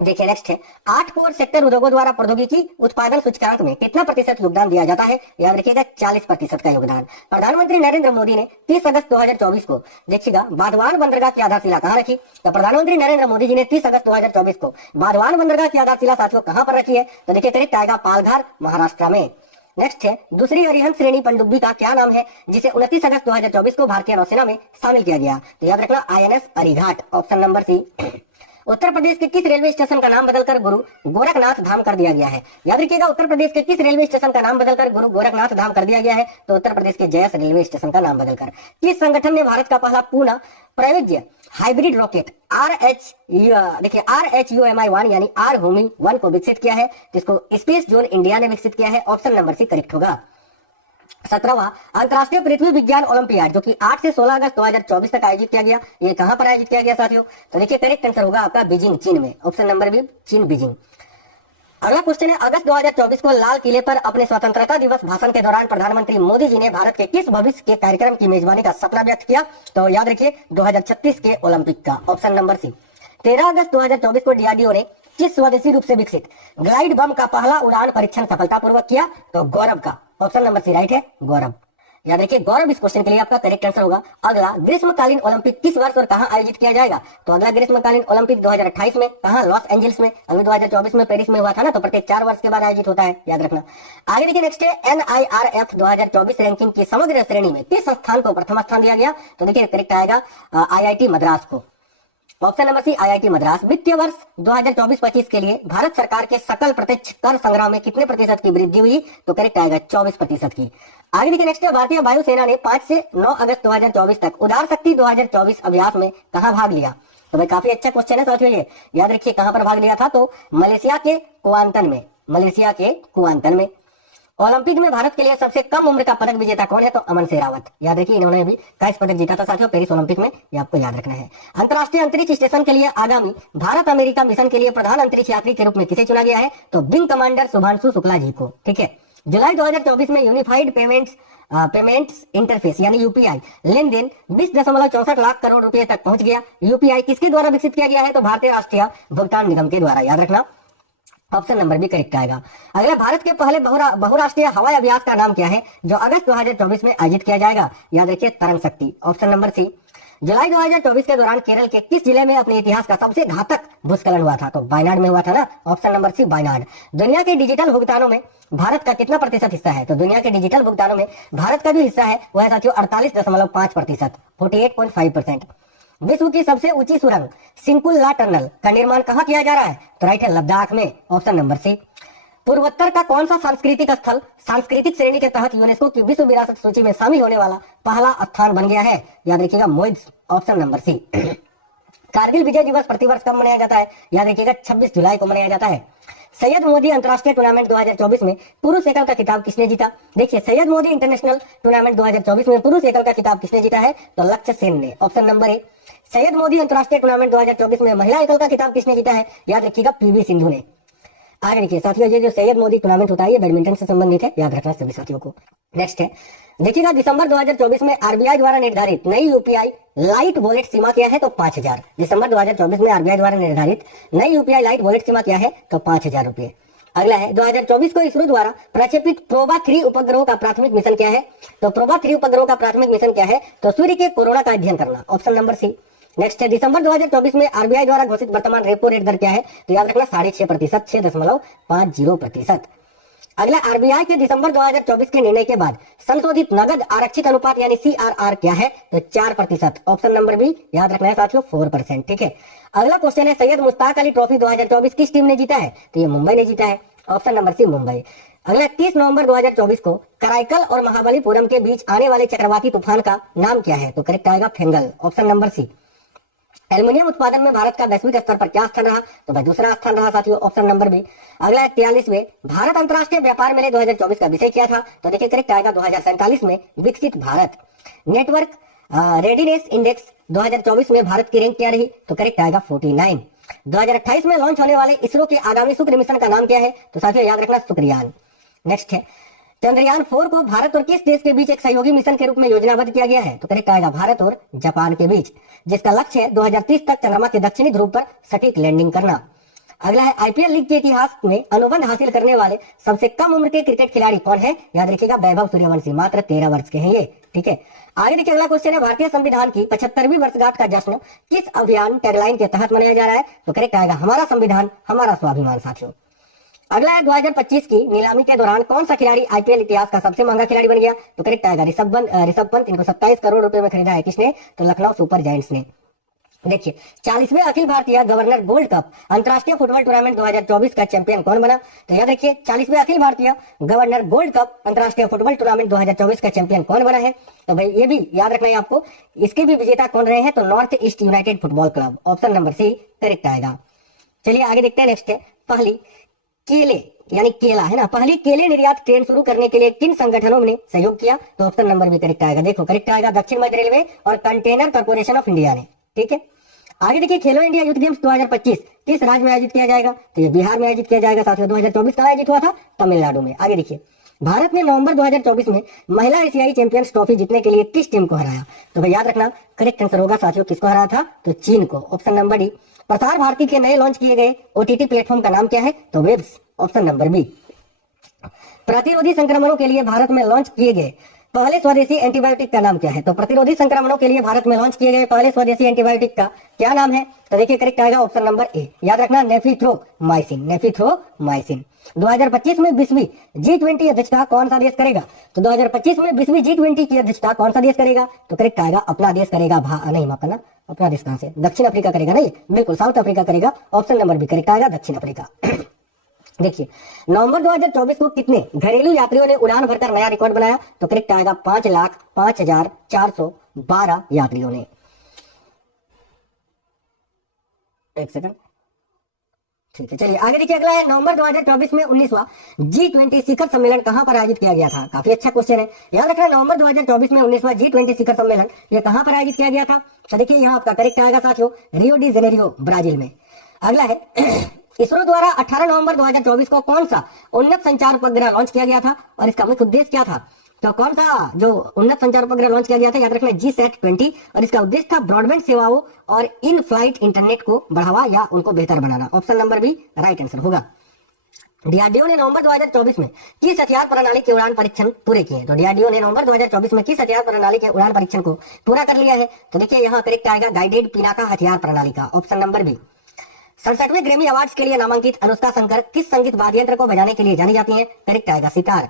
देखिए नेक्स्ट है, 8 कोर सेक्टर उद्योगों द्वारा प्रौद्योगिकी उत्पादन सूचकांक में कितना प्रतिशत योगदान दिया जाता है? याद रखिएगा 40% का योगदान। प्रधानमंत्री नरेंद्र मोदी ने 30 अगस्त 2024 को देखिएगा बाधवान बंदरगाह की आधारशिला कहां रखी? तो प्रधानमंत्री नरेंद्र मोदी जी ने 30 अगस्त 2024 को बाधवान बंदरगाह की आधारशिला साथियों कहां पर रखी है? तो देखिए करेक्ट आएगा पालघर, महाराष्ट्र में। नेक्स्ट है, दूसरी अरिहंत श्रेणी पनडुब्बी का क्या नाम है जिसे 29 अगस्त 2024 को भारतीय नौसेना में शामिल किया गया? तो याद रखना INS Arighat, option number C. Uttar Pradesh के किस रेलवे स्टेशन का नाम बदलकर गुरु गोरखनाथ धाम कर दिया गया है? याद रखिएगा उत्तर प्रदेश के किस रेलवे स्टेशन का नाम बदलकर गुरु गोरखनाथ धाम कर दिया गया है? तो उत्तर प्रदेश के जयस रेलवे स्टेशन का नाम बदलकर। किस संगठन ने भारत का पहला पुनः प्रयोज्य हाइब्रिड रॉकेट RHUMI-1 यानी RHUMI-1 को विकसित किया है? जिसको स्पेस जोन इंडिया ने विकसित किया है, ऑप्शन नंबर सी करेक्ट होगा। 17वां अंतर्राष्ट्रीय पृथ्वी विज्ञान ओलंपियाड जो कि 8 से 16 अगस्त 2024 तक आयोजित किया गया, ये कहां पर आयोजित किया गया साथियों? तो देखिए करेक्ट आंसर होगा आपका बीजिंग, चीन में, ऑप्शन नंबर बी चीन बीजिंग। अगला क्वेश्चन है, अगस्त 2024 को लाल किले पर अपने स्वतंत्रता दिवस भाषण के दौरान प्रधानमंत्री मोदी जी ने भारत के किस भविष्य के कार्यक्रम की मेजबानी का सपना व्यक्त किया? तो याद रखिए 2036 के ओलंपिक का, ऑप्शन नंबर सी। 13 अगस्त 2024 को DRDO ने किस स्वदेशी रूप से विकसित ग्लाइड बम का पहला उड़ान परीक्षण सफलतापूर्वक किया? तो गौरव का, ऑप्शन नंबर सी राइट है गौरव। याद रखिए गौरव इस क्वेश्चन के लिए आपका करेक्ट आंसर होगा। अगला, ग्रीष्मकालीन ओलंपिक किस वर्ष और कहां आयोजित किया जाएगा? तो अगला ग्रीष्मकालीन ओलंपिक 2028 में, कहां? लॉस एंजल्स में। अभी 2024 में पेरिस में हुआ था ना, तो प्रत्येक 4 वर्ष के बाद आयोजित होता है, याद रखना। आगे देखिए नेक्स्ट है, NIRF 2024 रैंकिंग की समग्र श्रेणी में किस संस्थान को प्रथम स्थान दिया गया? तो देखिए करेक्ट आएगा IIT मद्रास को, option number C IIT Madras. वित्तीय वर्ष 2024-25 के लिए भारत सरकार के सकल प्रत्यक्ष कर संग्रह में कितने प्रतिशत की वृद्धि हुई? तो करेक्ट आएगा 24% की। आगे देखिए नेक्स्ट है, भारतीय वायुसेना ने 5 से 9 अगस्त 2024 तक उदार शक्ति 2024 अभ्यास में कहां भाग लिया? तो भाई काफी अच्छा क्वेश्चन है साथियों ये, याद रखिए कहां पर भाग लिया था? तो मलेशिया के कुआंतन में, मलेशिया के कुआंतन में। ओलंपिक में भारत के लिए सबसे कम उम्र का पदक विजेता कौन है? तो अमन शेरावत। याद रखिए इन्होंने भी 22 पदक जीता था साथियों पेरिस ओलंपिक में, ये आपको याद रखना है। अंतर्राष्ट्रीय अंतरिक्ष स्टेशन के लिए आगामी भारत अमेरिका मिशन के लिए प्रधान अंतरिक्ष यात्री के रूप में किसे चुना गया है? तो विंग कमांडर शुभांशु शुक्ला जी को, ठीक है। जुलाई 2024 में यूनिफाइड पेमेंट्स इंटरफेस यानी UPI लेनदेन 20.64 लाख करोड़ रुपए तक पहुंच गया। UPI किसके द्वारा विकसित किया गया है? तो भारतीय राष्ट्रीय भुगतान निगम के द्वारा, याद रखना। ऑप्शन नंबर बी करेक्ट आएगा। अगला, भारत के पहले बहुराष्ट्रीय हवाई अभ्यास का नाम क्या है जो अगस्त 2024 में आयोजित किया जाएगा? याद रखिए, तरंग शक्ति। ऑप्शन नंबर सी। जुलाई 2024 के दौरान केरल के किस जिले में अपने इतिहास का सबसे घातक भूस्खलन हुआ था? तो वायनाड में हुआ था ना। Option number C Wayanad. दुनिया के डिजिटल भुगतानों में भारत का कितना प्रतिशत हिस्सा है? तो दुनिया के डिजिटल भुगतानों में भारत का जो हिस्सा है वह है साथियों 48.5%, 48.5%। विश्व की सबसे ऊंची सुरंग सिंकुल्ला टनल का निर्माण कहाँ किया जा रहा है? तो राइट है, लद्दाख में। Option number C. पूर्वोत्तर का कौन सा सांस्कृतिक स्थल सांस्कृतिक श्रेणी के तहत यूनेस्को की विश्व विरासत सूची में शामिल होने वाला पहला स्थान बन गया है? याद रखिएगा, Moiz. Option number C. Kargil Vijay Diwas प्रतिवर्ष कब मनाया जाता है? याद रखिएगा, 26 जुलाई को मनाया जाता है। सैयद मोदी अंतर्राष्ट्रीय टूर्नामेंट 2024 में पुरुष एकल का खिताब किसने जीता? देखिए, सैयद मोदी इंटरनेशनल टूर्नामेंट 2024 में पुरुष एकल का खिताब किसने जीता है? तो लक्ष्य सेन ने। ऑप्शन नंबर ए। सैयद मोदी अंतर्राष्ट्रीय टूर्नामेंट 2024 में महिला एकल का खिताब किसने जीता है? याद रखिएगा, पीवी सिंधु ने। आगे देखिए साथियों, ये जो सैयद मोदी टूर्नामेंट होता है ये बैडमिंटन से संबंधित है, याद रखना सभी साथियों को। नेक्स्ट है, देखिएगा, दिसंबर 2024 में आरबीआई द्वारा निर्धारित नई यूपीआई लाइट वॉलेट सीमा क्या है? तो 5000। दिसंबर 2024 में आरबीआई द्वारा निर्धारित नई यूपीआई लाइट वॉलेट सीमा क्या है? तो 5000 रुपए। अगला है, 2024 को इसरो द्वारा प्रक्षेपित प्रोबा 3 उपग्रहों का प्राथमिक मिशन क्या है? तो प्रोबा 3 उपग्रहों का प्राथमिक मिशन क्या है? तो सूर्य के कोरोना का अध्ययन करना। ऑप्शन नंबर सी। नेक्स्ट है, दिसंबर 2024 में आरबीआई द्वारा घोषित वर्तमान रेपो रेट दर क्या है? तो याद रखना 6.5%, 6.50%। अगला, आरबीआई के दिसंबर 2024 के निर्णय के बाद संशोधित नगद आरक्षित अनुपात यानी सीआरआर क्या है? तो 4%। ऑप्शन नंबर बी, याद रखना है साथियों 4%। ठीक है। अगला क्वेश्चन है, सैयद मुश्ताक अली ट्रॉफी 2024 किस टीम ने जीता है? तो ये मुंबई ने जीता है। Option number C Mumbai. अगला, 30 नवंबर 2024 को कराईकल और महाबलीपुरम के बीच आने वाले चक्रवाती तूफान का नाम क्या है? तो करेक्ट आएगा Fengal. Option number C. Aluminium उत्पादन में भारत का वैश्विक स्तर पर क्या स्थान रहा? तो भाई दूसरा स्थान रहा साथियों। Option number B. अगला, 43वें भारत अंतर्राष्ट्रीय व्यापार मेले 2024 का विषय क्या था? तो देखिए करेक्ट आएगा 2047 में विकसित भारत। नेटवर्क रेडीनेस इंडेक्स 2024 में भारत की रैंक क्या रही? तो करेक्ट आएगा 49। 2028 में लॉन्च होने वाले इसरो के आगामी शुक्र मिशन का नाम क्या है? तो साथियों याद रखना शुक्रयान। नेक्स्ट है, चंद्रयान 4 को भारत और किस देश के बीच एक सहयोगी मिशन के रूप में योजनाबद्ध किया गया है? तो करेक्ट आएगा भारत और जापान के बीच, जिसका लक्ष्य है 2030 तक चंद्रमा के दक्षिणी ध्रुव पर सटीक लैंडिंग करना। अगला है, आईपीएल लीग के इतिहास में अनुबंध हासिल करने वाले सबसे कम उम्र के क्रिकेट खिलाड़ी कौन है? याद रखिएगा वैभव सूर्यवंशी, मात्र 13 वर्ष के हैं ये। ठीक है। आगे देखिए, अगला क्वेश्चन है, भारतीय संविधान की 75वीं वर्षगांठ का जश्न किस अभियान टैगलाइन के तहत मनाया जा रहा है? तो करेक्ट आएगा हमारा संविधान हमारा स्वाभिमान साथियों। अगला है, 2025 की नीलामी के दौरान कौन सा खिलाड़ी आईपीएल इतिहास का सबसे महंगा खिलाड़ी बन गया? तो करेक्ट आएगा ऋषभ पंत। इनको 27 करोड़ रुपए में खरीदा है। किसने? तो लखनऊ सुपर जायंट्स ने। देखिए, 40वें Akhil Bharatiya governor gold cup अंतर्राष्ट्रीय फुटबॉल टूर्नामेंट 2024 का चैंपियन कौन बना? तो याद रखिए, 40वें Akhil Bharatiya governor gold cup अंतर्राष्ट्रीय फुटबॉल टूर्नामेंट 2024 का चैंपियन कौन बना है? तो भाई ये भी याद रखना है आपको, इसके भी विजेता कौन रहे हैं? तो North East United football club. Option number C correct आएगा। चलिए आगे देखते हैं। नेक्स्ट है, पहली केले यानी केला है ना, पहली केले निर्यात ट्रेन शुरू करने के लिए किन संगठनों ने सहयोग किया? तो ऑप्शन नंबर भी करेक्ट आएगा। देखो करेक्ट आएगा दक्षिण मध्य रेलवे और कंटेनर कॉर्पोरेशन ऑफ इंडिया ने। ठीक है। आगे देखिए, खेलो इंडिया यूथ गेम्स 2025 किस राज्य में आयोजित किया जाएगा? तो ये बिहार में आयोजित किया जाएगा साथियों। 2024 का आयोजित हुआ था तमिलनाडु में। आगे देखिए, भारत ने नवंबर 2024 में महिला एशियाई चैंपियंस ट्रॉफी जीतने के लिए किस टीम को हराया? तो भाई याद रखना करेक्ट आंसर होगा साथियों, किसको हराया था? तो चीन को। Option number D. Prasar Bharati के नए लॉन्च किए गए ओटीटी प्लेटफॉर्म का नाम क्या है? तो वेब्स। Option number B. प्रतिरोधी संक्रमणों के लिए भारत में लॉन्च किए गए पहले स्वदेशी एंटीबायोटिक का नाम क्या है? तो प्रतिरोधी संक्रमणों के लिए भारत में लॉन्च किए गए पहले स्वदेशी एंटीबायोटिक का क्या नाम है? तो देखिए करेक्ट आएगा ऑप्शन नंबर ए। याद रखना नेफिथ्रोमाइसिन, नेफिथ्रोमाइसिन। 2025 में 20वीं G20 अध्यक्षता कौन सा देश करेगा? तो 2025 में 20वीं G20 की अध्यक्षता कौन सा देश करेगा? तो करेक्ट आएगा अपना देश करेगा। नहीं माफ करना, अपना देश कहां से? दक्षिण अफ्रीका करेगा। नहीं, बिल्कुल साउथ अफ्रीका करेगा। ऑप्शन नंबर बी करेक्ट आएगा दक्षिण अफ्रीका। देखिए, नवंबर 2024 को कितने घरेलू यात्रियों ने उड़ान भरकर नया रिकॉर्ड बनाया? तो करेक्ट आएगा 5,05,412 यात्रियों ने। एक सेकंड। ठीक है, चलिए आगे देखिए, अगला है, नवंबर 2024 में 19वां G20 शिखर सम्मेलन कहां पर आयोजित किया गया था? काफी अच्छा क्वेश्चन है। याद रखना, नवंबर 2024 में 19वां G20 शिखर सम्मेलन ये कहां पर आयोजित किया गया था? तो देखिए यहाँ आपका करेक्ट आएगा साथियों रियो डी जेनेरियो, ब्राजील में। अगला है, इसरो द्वारा 18 नवंबर 2024 को कौन सा उन्नत संचार उपग्रह लॉन्च किया गया था और इसका मुख्य उद्देश्य क्या था? तो कौन सा जो उन्नत संचार उपग्रह लॉन्च किया गया था? याद रखना GSAT-20 और इसका उद्देश्य था ब्रॉडबैंड सेवाओं और इन फ्लाइट इंटरनेट को बढ़ावा या उनको बेहतर बनाना। Option number B right answer होगा। डीआरडीओ ने नवंबर 2024 में किस हथियार प्रणाली के उड़ान परीक्षण पूरे किए? तो डीआरडीओ ने नवंबर 2024 में किस हथियार प्रणाली के उड़ान परीक्षण को पूरा कर लिया है? तो देखिए यहाँ करेक्ट आएगा गाइडेड पिनाका हथियार प्रणाली का, ऑप्शन नंबर बी। 67वें ग्रैमी अवार्ड्स के लिए नामांकित अनुष्का शंकर किस संगीत वाद्य यंत्र को बजाने के लिए जानी जाती है? करेक्ट आएगा सितार।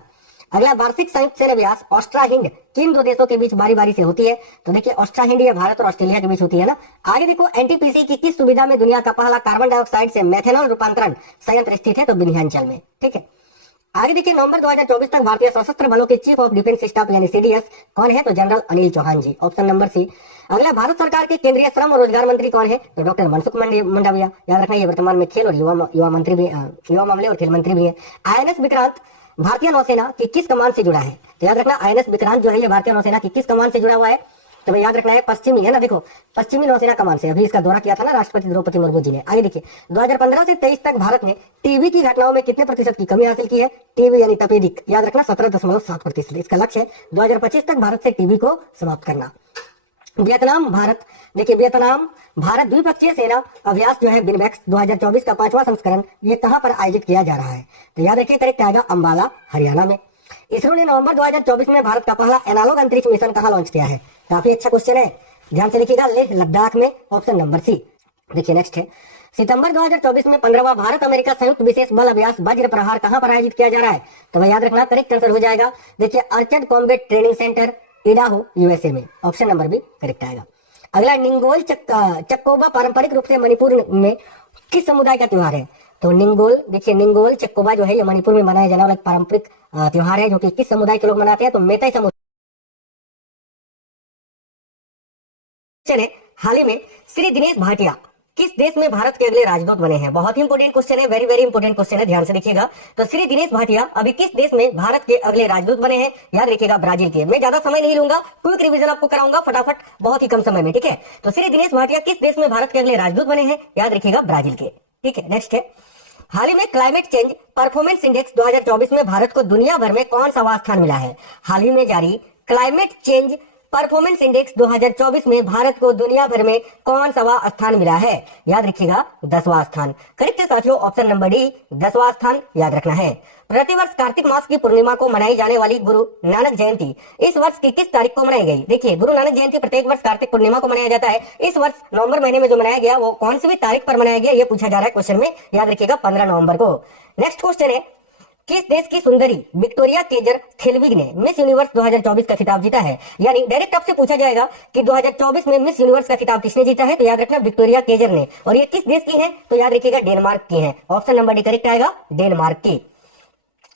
अगला, वार्षिक संयुक्त सेना अभ्यास ऑस्ट्रा हिंड किन दो देशों के बीच बारी बारी से होती है? तो देखिए ऑस्ट्रा हिंड ये भारत और ऑस्ट्रेलिया के बीच होती है ना। आगे देखो, एनटीपीसी की किस सुविधा में दुनिया का पहला कार्बन डाइऑक्साइड से मेथेनॉल रूपांतरण संयंत्र स्थित है? तो विंध्याचल में, ठीक है। आगे देखिए, नवंबर 2024 तक भारतीय सशस्त्र बलों के चीफ ऑफ डिफेंस स्टाफ यानी सीडीएस कौन है? तो जनरल अनिल चौहान जी, ऑप्शन नंबर सी। अगला, भारत सरकार के केंद्रीय श्रम और रोजगार मंत्री कौन है? तो डॉक्टर मनसुख मंडाविया। याद रखना, ये वर्तमान में खेल और युवा मंत्री भी, युवा मामले और खेल मंत्री भी है। आईएनएस विक्रांत भारतीय नौसेना की किस कमान से जुड़ा है? तो याद रखना, आईएनएस विक्रांत जो है ये भारतीय नौसेना की किस कमान से जुड़ा हुआ है? तो भाई याद रखना है पश्चिमी है ना, देखो पश्चिमी नौसेना कमान से। अभी इसका दौरा किया था ना राष्ट्रपति द्रौपदी मुर्मू जी ने। आगे देखिए, 2015 से 23 तक भारत ने टीबी की घटनाओं में कितने प्रतिशत की कमी हासिल की है? टीबी यानी तपेदिक, याद रखना 17.7%। इसका लक्ष्य है 2025 तक भारत से टीबी को समाप्त करना। वियतनाम भारत, देखिए वियतनाम भारत द्विपक्षीय सेना अभ्यास जो है विनबैक्स 2024 का 5वां संस्करण ये कहां पर आयोजित किया जा रहा है? तो याद रखिए करेक्ट आएगा अंबाला हरियाणा में। इसरो ने नवंबर 2024 में भारत का पहला एनालॉग अंतरिक्ष मिशन कहां लॉन्च किया है? काफी अच्छा क्वेश्चन है, ध्यान से लिखिएगा, लेह लद्दाख में, ऑप्शन नंबर सी। देखिए नेक्स्ट है, सितंबर 2024 में 15वां भारत अमेरिका संयुक्त विशेष बल अभ्यास वज्र प्रहार कहां पर आयोजित किया जा रहा है? तो भाई याद रखना करेक्ट आंसर हो जाएगा, देखिए Orchard combat training center Idaho USA में, ऑप्शन नंबर बी करेक्ट आएगा। अगला, निंगोल चक्कोबा पारंपरिक रूप से मणिपुर में किस समुदाय का त्योहार है? तो निंगोल, देखिए निंगोल चक्कोबा जो है ये मणिपुर में मनाया जाने वाला एक पारंपरिक त्योहार है जो कि किस समुदाय के लोग मनाते हैं? तो मेतई समुदाय। हाल ही में श्री दिनेश भाटिया किस देश में भारत के अगले राजदूत बने हैं? बहुत ही इंपोर्टेंट क्वेश्चन है, वेरी वेरी इंपोर्टेंट क्वेश्चन है, ध्यान से देखिएगा। तो श्री दिनेश भाटिया अभी किस देश में भारत के अगले राजदूत बने हैं? याद रखिएगा ब्राजील के। मैं ज्यादा समय नहीं लूंगा, क्विक रिवीजन आपको कराऊंगा फटाफट, बहुत ही कम समय में, ठीक है। तो श्री दिनेश भाटिया किस देश में भारत के अगले राजदूत बने हैं? याद रखिएगा ब्राजील के, ठीक है। नेक्स्ट है, हाल ही में क्लाइमेट चेंज परफॉर्मेंस इंडेक्स 2024 में भारत को दुनिया भर में कौन सा स्थान मिला है? हाल ही में जारी क्लाइमेट चेंज परफॉर्मेंस इंडेक्स 2024 में भारत को दुनिया भर में कौन सा स्थान मिला है? याद रखिएगा 10वां स्थान। करेक्ट है साथियों, ऑप्शन नंबर डी 10वां स्थान याद रखना है। प्रतिवर्ष कार्तिक मास की पूर्णिमा को मनाई जाने वाली गुरु नानक जयंती इस वर्ष की किस तारीख को मनाई गई? देखिए गुरु नानक जयंती प्रत्येक वर्ष कार्तिक पूर्णिमा को मनाया जाता है। इस वर्ष नवंबर महीने में जो मनाया गया वो कौन सी भी तारीख पर मनाया गया ये पूछा जा रहा है क्वेश्चन में, याद रखिएगा 15 नवंबर को। नेक्स्ट क्वेश्चन है, किस देश की सुंदरी विक्टोरिया केजर थेलविग ने मिस यूनिवर्स 2024 का खिताब जीता है? यानी डायरेक्ट आपसे पूछा जाएगा कि 2024 में मिस यूनिवर्स का खिताब किसने जीता है? तो याद रखना विक्टोरिया केजर ने। और ये किस देश की है? तो याद रखिएगा डेनमार्क की है, ऑप्शन नंबर डी करेक्ट आएगा, डेनमार्क की।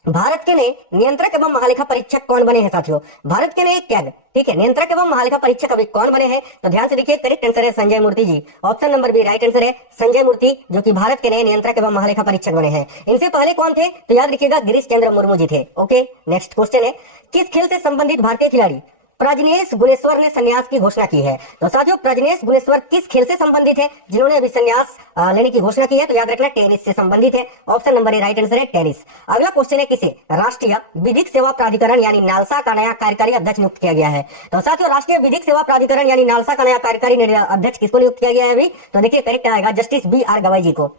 भारत के नए नियंत्रक एवं महालेखा परीक्षक कौन बने हैं साथियों? भारत के नए कैग, ठीक है, नियंत्रक एवं महालेखा परीक्षक अभी कौन बने हैं? तो ध्यान से देखिए करेक्ट आंसर है Sanjay Murthy ji, option number B right answer है संजय मूर्ति, जो कि भारत के नए नियंत्रक एवं महालेखा परीक्षक बने हैं। इनसे पहले कौन थे? तो याद रखिएगा गिरीश चंद्र मुर्मू जी थे। ओके, नेक्स्ट क्वेश्चन है, किस खेल से संबंधित भारतीय खिलाड़ी प्रजनेश गुणेश्वर ने संन्यास की घोषणा की है? तो साथियों प्रजनेश गुणेश्वर किस खेल से संबंधित है जिन्होंने अभी संन्यास लेने की घोषणा की है? तो याद रखना टेनिस से संबंधित है, ऑप्शन नंबर ए राइट आंसर है टेनिस। अगला क्वेश्चन है, किसे राष्ट्रीय विधिक सेवा प्राधिकरण यानी नालसा का नया कार्यकारी अध्यक्ष नियुक्त किया गया है? तो साथियों राष्ट्रीय विधिक सेवा प्राधिकरण यानी नालसा का नया कार्यकारी अध्यक्ष किसको नियुक्त किया गया है अभी? तो देखिए करेक्ट आएगा justice B R Gavai ji को,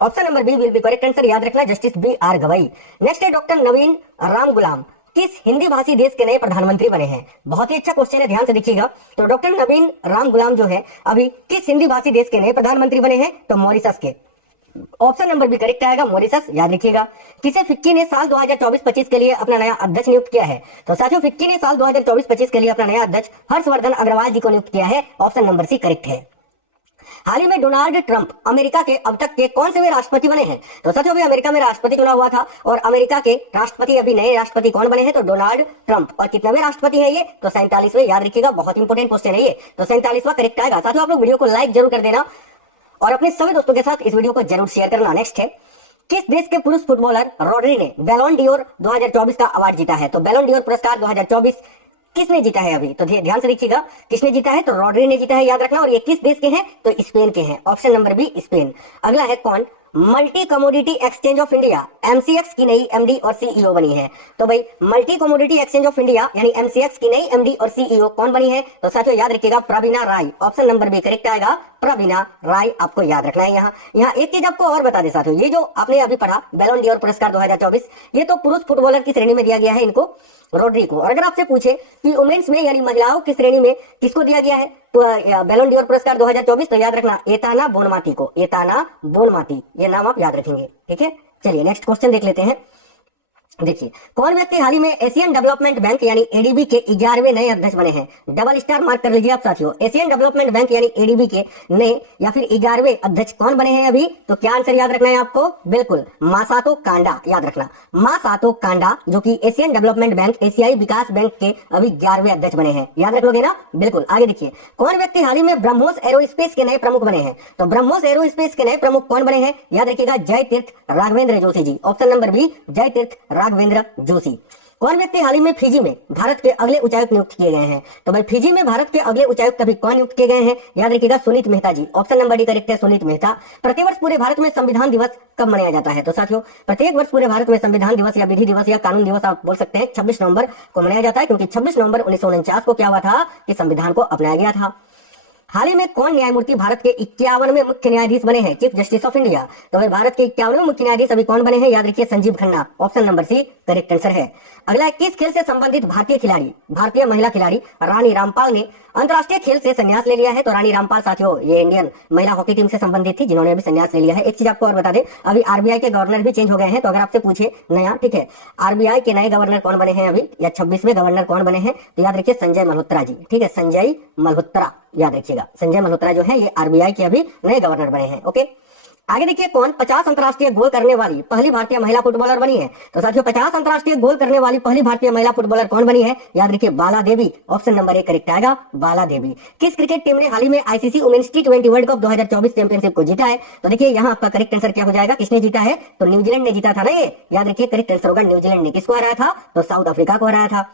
option number B will be correct answer, याद रखना justice B R Gavai. Next है, डॉक्टर नवीन राम गुलाम किस हिंदी भाषी देश के नए प्रधानमंत्री बने हैं? बहुत ही अच्छा क्वेश्चन है, ध्यान से देखिएगा। तो डॉक्टर नवीन राम गुलाम जो है अभी किस हिंदी भाषी देश के नए प्रधानमंत्री बने हैं? तो मॉरिशस के, ऑप्शन नंबर बी करेक्ट आएगा मॉरिशस, याद रखिएगा। किसे फिक्की ने साल 2024-25 के लिए अपना नया अध्यक्ष नियुक्त किया है? तो साथियों फिक्की ने साल 2024-25 के लिए अपना नया अध्यक्ष हर्षवर्धन अग्रवाल जी को नियुक्त किया है, ऑप्शन नंबर सी करेक्ट है। हाल ही में डोनाल्ड ट्रंप अमेरिका के अब तक के कौन से वे राष्ट्रपति बने हैं? तो साथियों अभी अमेरिका में राष्ट्रपति चुनाव हुआ था और अमेरिका के राष्ट्रपति अभी नए राष्ट्रपति कौन बने हैं? तो डोनाल्ड ट्रंप। और कितने राष्ट्रपति है ये? तो 47वें, याद रखिएगा बहुत इंपोर्टेंट क्वेश्चन है ये, तो 47वां करेक्ट आएगा। साथियों आप लोग वीडियो को लाइक जरूर कर देना और अपने सभी दोस्तों के साथ इस वीडियो को जरूर शेयर करना। नेक्स्ट है, किस देश के पुरुष फुटबॉलर रॉड्री ने बैलोन डियोर 2024 का अवार्ड जीता है? तो बैलोन डियोर पुरस्कार 2024 किसने जीता है अभी? तो ध्यान से देखिएगा किसने जीता है? तो रॉड्री ने जीता है, याद रखना। और ये किस देश के हैं? तो स्पेन के हैं, ऑप्शन नंबर बी स्पेन। अगला है, कौन multi commodity exchange of India MCX की नई एमडी और सीईओ बनी है। तो भाई multi commodity exchange of India यानी एमसीएक्स की नई एमडी और सीईओ कौन बनी है? तो साथियों याद रखिएगा प्रवीणा राय, ऑप्शन नंबर बी करेक्ट आएगा, प्रवीणा राय आपको याद रखना है। यहाँ एक चीज आपको और बता दे साथियों, ये जो आपने अभी पढ़ा बैलोन डी'ओर पुरस्कार 2024, ये तो पुरुष फुटबॉलर की श्रेणी में दिया गया है इनको, रोड्री को। और अगर आपसे पूछे कि वुमेन्स में यानी महिलाओं की श्रेणी में किसको दिया गया है बैलोन डी'ओर पुरस्कार 2024, तो याद रखना एताना बोनमाती को, एताना बोनमाती, ये नाम आप याद रखेंगे। ठीक है, चलिए नेक्स्ट क्वेश्चन देख लेते हैं। देखिए, कौन व्यक्ति हाल ही में एशियन डेवलपमेंट बैंक यानी एडीबी के 11वें नए अध्यक्ष बने हैं? डबल स्टार मार्क कर लीजिए आप साथियों। एशियन डेवलपमेंट बैंक यानी एडीबी के नए या फिर 11वें अध्यक्ष कौन बने हैं अभी? तो क्या आंसर याद रखना है आपको? बिल्कुल मासातो कांडा याद रखना, मासातो कांडा, जो कि एशियन डेवलपमेंट बैंक एशियाई विकास बैंक के अभी 11वें अध्यक्ष बने हैं। याद रख लोगे ना? बिल्कुल। आगे देखिए, कौन व्यक्ति हाल ही में ब्रह्मोस एरोस्पेस के नए प्रमुख बने हैं? तो ब्रह्मोस एरोस्पेस के नए प्रमुख कौन बने हैं? याद रखिएगा जय तीर्थ Raghavendra Joshi ji, option number B जय तीर्थ राघवेंद्र जोशी। कौन व्यक्ति हाल ही में फिजी में भारत के अगले उच्चायुक्त नियुक्त किए गए हैं? तो भाई फिजी में भारत के अगले उच्चायुक्त अभी कौन नियुक्त किए गए हैं? याद रखिएगा सुनीत मेहता जी, ऑप्शन नंबर डी करेक्ट है, सुनीत मेहता। प्रतिवर्ष पूरे भारत में संविधान दिवस कब मनाया जाता है? तो साथियों प्रत्येक वर्ष पूरे भारत में संविधान दिवस या विधि दिवस या कानून दिवस आप बोल सकते हैं 26 नवंबर को मनाया जाता है, क्योंकि 26 नवंबर 1949 को क्या हुआ था कि संविधान को अपनाया गया था। हाल ही में कौन न्यायमूर्ति भारत के 51वें मुख्य न्यायाधीश बने हैं? Chief justice of India. तो भाई भारत के 51वें मुख्य न्यायाधीश अभी कौन बने हैं? याद रखिए Sanjiv Khanna, option number C correct answer है। अगला, किस खेल से संबंधित भारतीय खिलाड़ी, भारतीय महिला खिलाड़ी रानी रामपाल ने अंतरराष्ट्रीय खेल से संन्यास ले लिया है? तो रानी रामपाल साथियों ये इंडियन महिला हॉकी टीम से संबंधित थी, जिन्होंने अभी संन्यास ले लिया है। एक चीज आपको और बता दें, अभी आरबीआई के गवर्नर भी चेंज हो गए हैं। तो अगर आपसे पूछे नया, ठीक है, आरबीआई के नए गवर्नर कौन बने हैं अभी, या 26वें गवर्नर कौन बने हैं? तो याद रखिए संजय मल्होत्रा जी। ठीक है, संजय मल्होत्रा याद रखिएगा, संजय मल्होत्रा जो है ये आरबीआई के अभी नए गवर्नर बने हैं। ओके, आगे देखिए, कौन 50 अंतरराष्ट्रीय गोल करने वाली पहली भारतीय महिला फुटबॉलर बनी है? तो साथियों 50 अंतरराष्ट्रीय गोल करने वाली पहली भारतीय महिला फुटबॉलर कौन बनी है? याद रखिए बाला देवी, ऑप्शन नंबर ए करेक्ट आएगा, बाला देवी। किस क्रिकेट टीम ने हाल ही में आईसीसी वुमेन्स टी20 वर्ल्ड कप 2024 चैंपियनशिप को जीता है? तो देखिए यहाँ आपका करेक्ट आंसर क्या हो जाएगा, किसने जीता है? तो न्यूजीलैंड ने जीता था ना ये, याद रखिए करेक्ट आंसर होगा न्यूजीलैंड ने। किसको हराया था? तो साउथ अफ्रीका को हराया था।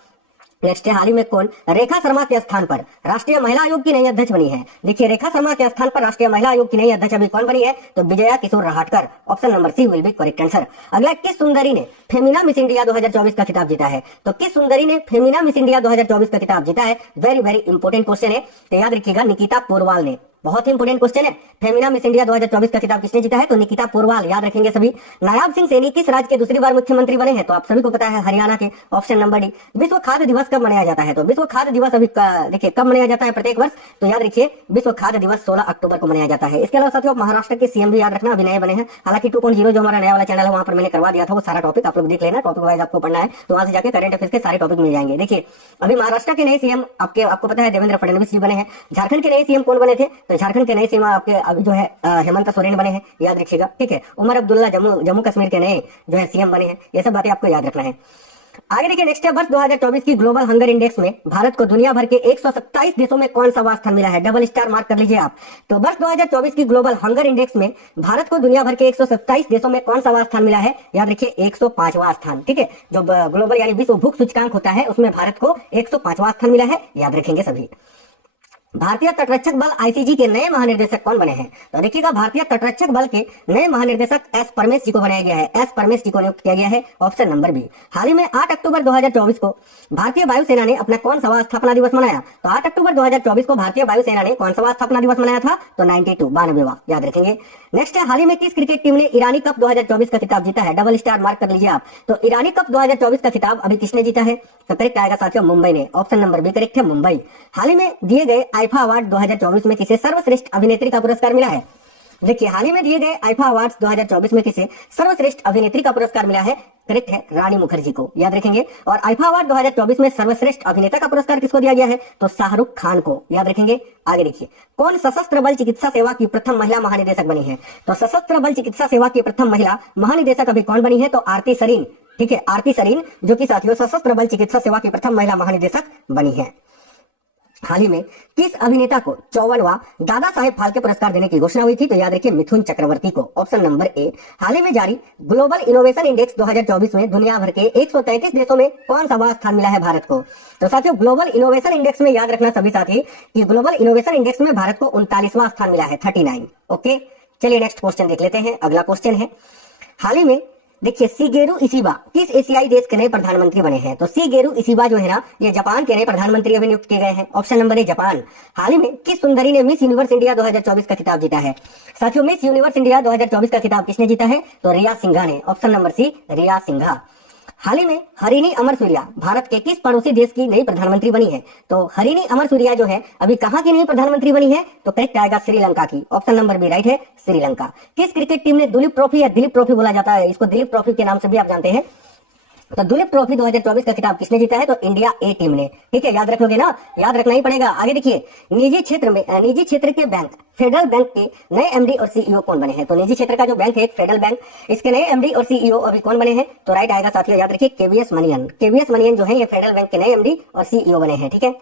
नेक्स्ट है, हाल ही में कौन रेखा शर्मा के स्थान पर राष्ट्रीय महिला आयोग की नई अध्यक्ष बनी है? देखिए रेखा शर्मा के स्थान पर राष्ट्रीय महिला आयोग की नई अध्यक्ष अभी कौन बनी है? तो Vijaya Kishore Rahatkar, option number C will be correct answer. अगला, किस सुंदरी ने फेमिना मिस इंडिया 2024 का खिताब जीता है? तो किस सुंदरी ने फेमिना मिस इंडिया 2024 का खिताब जीता है? वेरी वेरी इंपोर्टेंट क्वेश्चन है, तो याद रखिएगा निकिता पोरवाल ने। बहुत ही इंपोर्टेंट क्वेश्चन है, फेमिना मिस इंडिया 2024 का खिताब किसने जीता है? तो निकिता पोरवाल, याद रखेंगे सभी। नायाब सिंह सैनी किस राज्य के दूसरी बार मुख्यमंत्री बने हैं? तो आप सभी को पता है हरियाणा के, ऑप्शन नंबर डी। विश्व खाद्य दिवस कब मनाया जाता है? तो विश्व खाद्य दिवस अभी देखिए कब मनाया जाता है प्रत्येक वर्ष? तो याद रखिए विश्व खाद्य दिवस 16 अक्टूबर को मनाया जाता है। इसके अलावा साथियों महाराष्ट्र के सीएम भी याद रखना अभी नए बने हैं। हालांकि 2.0 जो हमारा नया वाला चैनल है वहां पर मैंने करवा दिया था वो सारा टॉपिक, आप लोग देख लेना, टॉपिक वाइज आपको पढ़ना है तो वहां से जाकर करंट अफेयर्स के सारे टॉपिक मिल जाएंगे। देखिए अभी महाराष्ट्र के नए सीएम आपको पता है देवेंद्र फडणवीस जी बने हैं। झारखंड के नए सीएम कौन बने थे? तो झारखंड के नए सीएम आपके अभी जो है हेमंत सोरेन बने हैं, याद रखिएगा। ठीक है, उमर अब्दुल्ला जम्मू कश्मीर के नए जो है सीएम बने हैं। ये सब बातें आपको याद रखना है। आगे देखिए, नेक्स्ट है, वर्ष 2024 की ग्लोबल हंगर इंडेक्स में भारत को दुनिया भर के 127 देशों में कौन सा स्थान मिला है? डबल स्टार मार्क कर लीजिए आप। तो वर्ष 2024 की ग्लोबल हंगर इंडेक्स में भारत को दुनिया भर के 127 देशों में कौन सा स्थान मिला है? याद रखिए 105वां स्थान। ठीक है, जो ग्लोबल यानी विश्व भूख सूचकांक होता है उसमें भारत को 105वां स्थान मिला है, याद रखेंगे सभी। भारतीय तटरक्षक बल आईसीजी के नए महानिर्देशक कौन बने हैं? तो देखिएगा भारतीय तटरक्षक बल के नए महानिर्देशक एस परमेश जी को बनाया गया है, एस परमेश जी को नियुक्त किया गया है, ऑप्शन नंबर बी। हाल ही में 8 अक्टूबर 2024 को भारतीय वायुसेना ने अपना कौन सा स्थापना दिवस मनाया? तो 8 अक्टूबर 2024 को भारतीय वायुसेना ने कौन सा स्थापना दिवस मनाया था? तो 92वां, याद रखेंगे। नेक्स्ट है, हाल ही में किस क्रिकेट टीम ने ईरानी कप 2024 का खिताब जीता है? डबल स्टार मार्क कर लीजिए आप। तो ईरानी कप 2024 का खिताब अभी किसने जीता है? तो करेक्ट आएगा साथियों मुंबई ने, ऑप्शन नंबर बी करेक्ट है मुंबई। हाल ही में दिए गए आईफा अवार्ड 2024 में किसे सर्वश्रेष्ठ अभिनेत्री का पुरस्कार मिला है? देखिए हाल ही में दिए गए आईफा अवार्ड्स 2024 में किसे सर्वश्रेष्ठ अभिनेत्री का पुरस्कार मिला है? करेक्ट है रानी मुखर्जी को, याद रखेंगे। और आईफा अवार्ड 2024 में सर्वश्रेष्ठ अभिनेता का पुरस्कार किसको दिया गया है? तो शाहरुख खान को, याद रखेंगे। आगे देखिए, कौन सशस्त्र बल चिकित्सा सेवा की प्रथम महिला महानिदेशक बनी है? तो सशस्त्र बल चिकित्सा सेवा की प्रथम महिला महानिदेशक अभी कौन बनी है? तो आरती सरीन। ठीक है, आरती सरीन जो कि साथियों सशस्त्र बल चिकित्सा सेवा की प्रथम महिला महानिदेशक बनी है। हाल ही में किस अभिनेता को 54वां दादा साहेब फाल्के पुरस्कार देने की घोषणा हुई थी? तो याद रखिए मिथुन चक्रवर्ती को, ऑप्शन नंबर ए। हाल ही में जारी ग्लोबल इनोवेशन इंडेक्स 2024 में दुनिया भर के 133 देशों में कौन सा स्थान मिला है भारत को? तो साथियों ग्लोबल इनोवेशन इंडेक्स में याद रखना सभी साथी कि ग्लोबल इनोवेशन इंडेक्स में भारत को 39वां स्थान मिला है, 39। ओके, चलिए नेक्स्ट क्वेश्चन देख लेते हैं। अगला क्वेश्चन है, हाल ही में देखिए शिगेरू इशिबा किस एशियाई देश के नए प्रधानमंत्री बने हैं? तो शिगेरू इशिबा जो है ना, ये जापान के नए प्रधानमंत्री अभी नियुक्त किए गए हैं। Option number A Japan. हाल ही में किस सुंदरी ने मिस यूनिवर्स इंडिया 2024 का खिताब जीता है? साथियों, मिस यूनिवर्स इंडिया 2024 का खिताब किसने जीता है? तो रिया सिंघा ने। ऑप्शन नंबर सी, रिया सिंघा। हाल ही में हरिणी अमर सूर्या भारत के किस पड़ोसी देश की नई प्रधानमंत्री बनी है? तो हरिणी अमर सूर्या जो है अभी कहाँ की नई प्रधानमंत्री बनी है? तो करेक्ट आएगा श्रीलंका की। ऑप्शन नंबर बी राइट है, श्रीलंका। किस क्रिकेट टीम ने दुलीप ट्रॉफी या दिलीप ट्रॉफी बोला जाता है, इसको दिलीप ट्रॉफी के नाम से भी आप जानते हैं, तो दुलीप ट्रॉफी 2024 का खिताब किसने जीता है? तो इंडिया ए टीम ने। ठीक है, याद रख लोगे ना, याद रखना ही पड़ेगा। आगे देखिए, निजी क्षेत्र के बैंक फेडरल बैंक के नए एमडी और सीईओ कौन बने हैं? तो निजी क्षेत्र का जो बैंक है फेडरल बैंक, इसके नए एमडी और सीईओ अभी कौन बने हैं? तो राइट आएगा साथियों, याद रखिए केवीएस मनियन। केवीएस मनियन जो है ये फेडरल बैंक के नए एमडी और सीईओ बने हैं। ठीक है,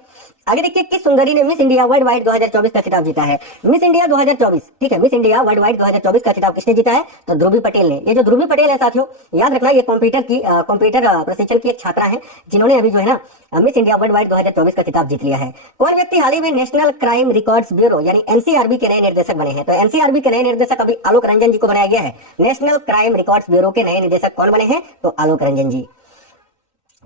आगे देखिए, किस सुंदरी ने मिस इंडिया वर्ल्ड वाइड 2024 का खिताब जीता है? मिस इंडिया 2024, ठीक है, मिस इंडिया वर्ल्ड वाइड 2024 का खिताब किसने जीता है? तो ध्रुवी पटेल ने। ये जो ध्रुवी पटेल है साथियों, याद रखना, ये कंप्यूटर प्रशिक्षण की एक छात्रा है, जिन्होंने अभी जो है ना मिस इंडिया वर्ल्ड वाइड 2024 का खिताब जीत लिया है। कौन व्यक्ति हाल ही में नेशनल क्राइम रिकॉर्ड्स ब्यूरो यानी एनसीआरबी के नए निर्देशक बने हैं? तो एनसीआरबी के नए निर्देशक अभी आलोक रंजन जी को बनाया गया है। नेशनल क्राइम रिकॉर्ड्स ब्यूरो के नए निदेशक कौन बने हैं? तो आलोक रंजन जी।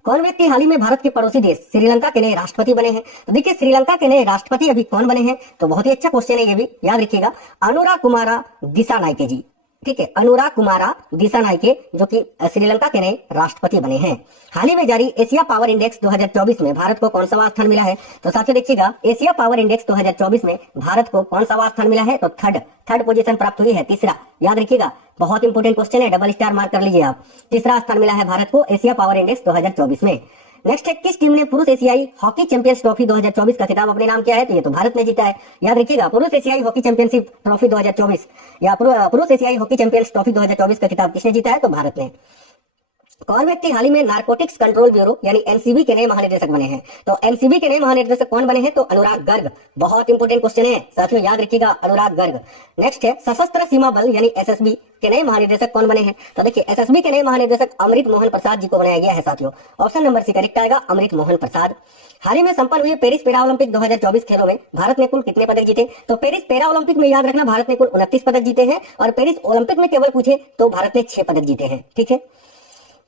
कौन व्यक्ति हाल ही में भारत के पड़ोसी देश श्रीलंका के नए राष्ट्रपति बने हैं? तो देखिए, श्रीलंका के नए राष्ट्रपति अभी कौन बने हैं? तो बहुत ही अच्छा क्वेश्चन है, ये भी याद रखिएगा, अनुरा कुमारा दिसानायके जी। ठीक है, अनुरा कुमारा दिसानायके जो कि श्रीलंका के नए राष्ट्रपति बने हैं। हाल ही में जारी एशिया पावर इंडेक्स 2024 में भारत को कौन सा स्थान मिला है? तो साथियों देखिएगा, एशिया पावर इंडेक्स 2024 में भारत को कौन सा स्थान मिला है? तो थर्ड पोजीशन प्राप्त हुई है, तीसरा। याद रखिएगा, बहुत इंपोर्टेंट क्वेश्चन है, डबल स्टार मार्क कर लीजिए आप। तीसरा स्थान मिला है भारत को एशिया पावर इंडेक्स 2024 में। नेक्स्ट है, किस टीम ने पुरुष एशियाई हॉकी चैंपियंस ट्रॉफी 2024 का खिताब अपने नाम किया है? तो ये तो भारत ने जीता है। याद रखिएगा, पुरुष एशियाई हॉकी चैंपियनशिप ट्रॉफी 2024 या पुरुष एशियाई हॉकी चैंपियंस ट्रॉफी 2024 का खिताब किसने जीता है? तो भारत ने। कौन व्यक्ति हाल ही में नारकोटिक्स कंट्रोल ब्यूरो यानी एनसीबी के नए महानिदेशक बने हैं? तो एनसीबी के नए महानिदेशक कौन बने हैं? तो अनुराग गर्ग। बहुत इंपोर्टेंट क्वेश्चन है साथियों, याद रखिएगा, अनुराग गर्ग। नेक्स्ट है, सशस्त्र सीमा बल यानी एसएसबी के नए महानिदेशक कौन बने हैं? तो देखिए, एसएसबी के नए महानिदेशक अमृत मोहन प्रसाद जी को बनाया गया है साथियों। ऑप्शन नंबर सी करेक्ट आएगा, अमृत मोहन प्रसाद। हाल ही में संपन्न हुए पेरिस पैरा ओलंपिक 2024 खेलों में भारत ने कुल कितने पदक जीते? तो पेरिस पैरा ओलंपिक में याद रखना, भारत ने कुल 29 पदक जीते हैं, और पेरिस ओलंपिक में केवल पूछे तो भारत ने 6 पदक जीते हैं। ठीक है,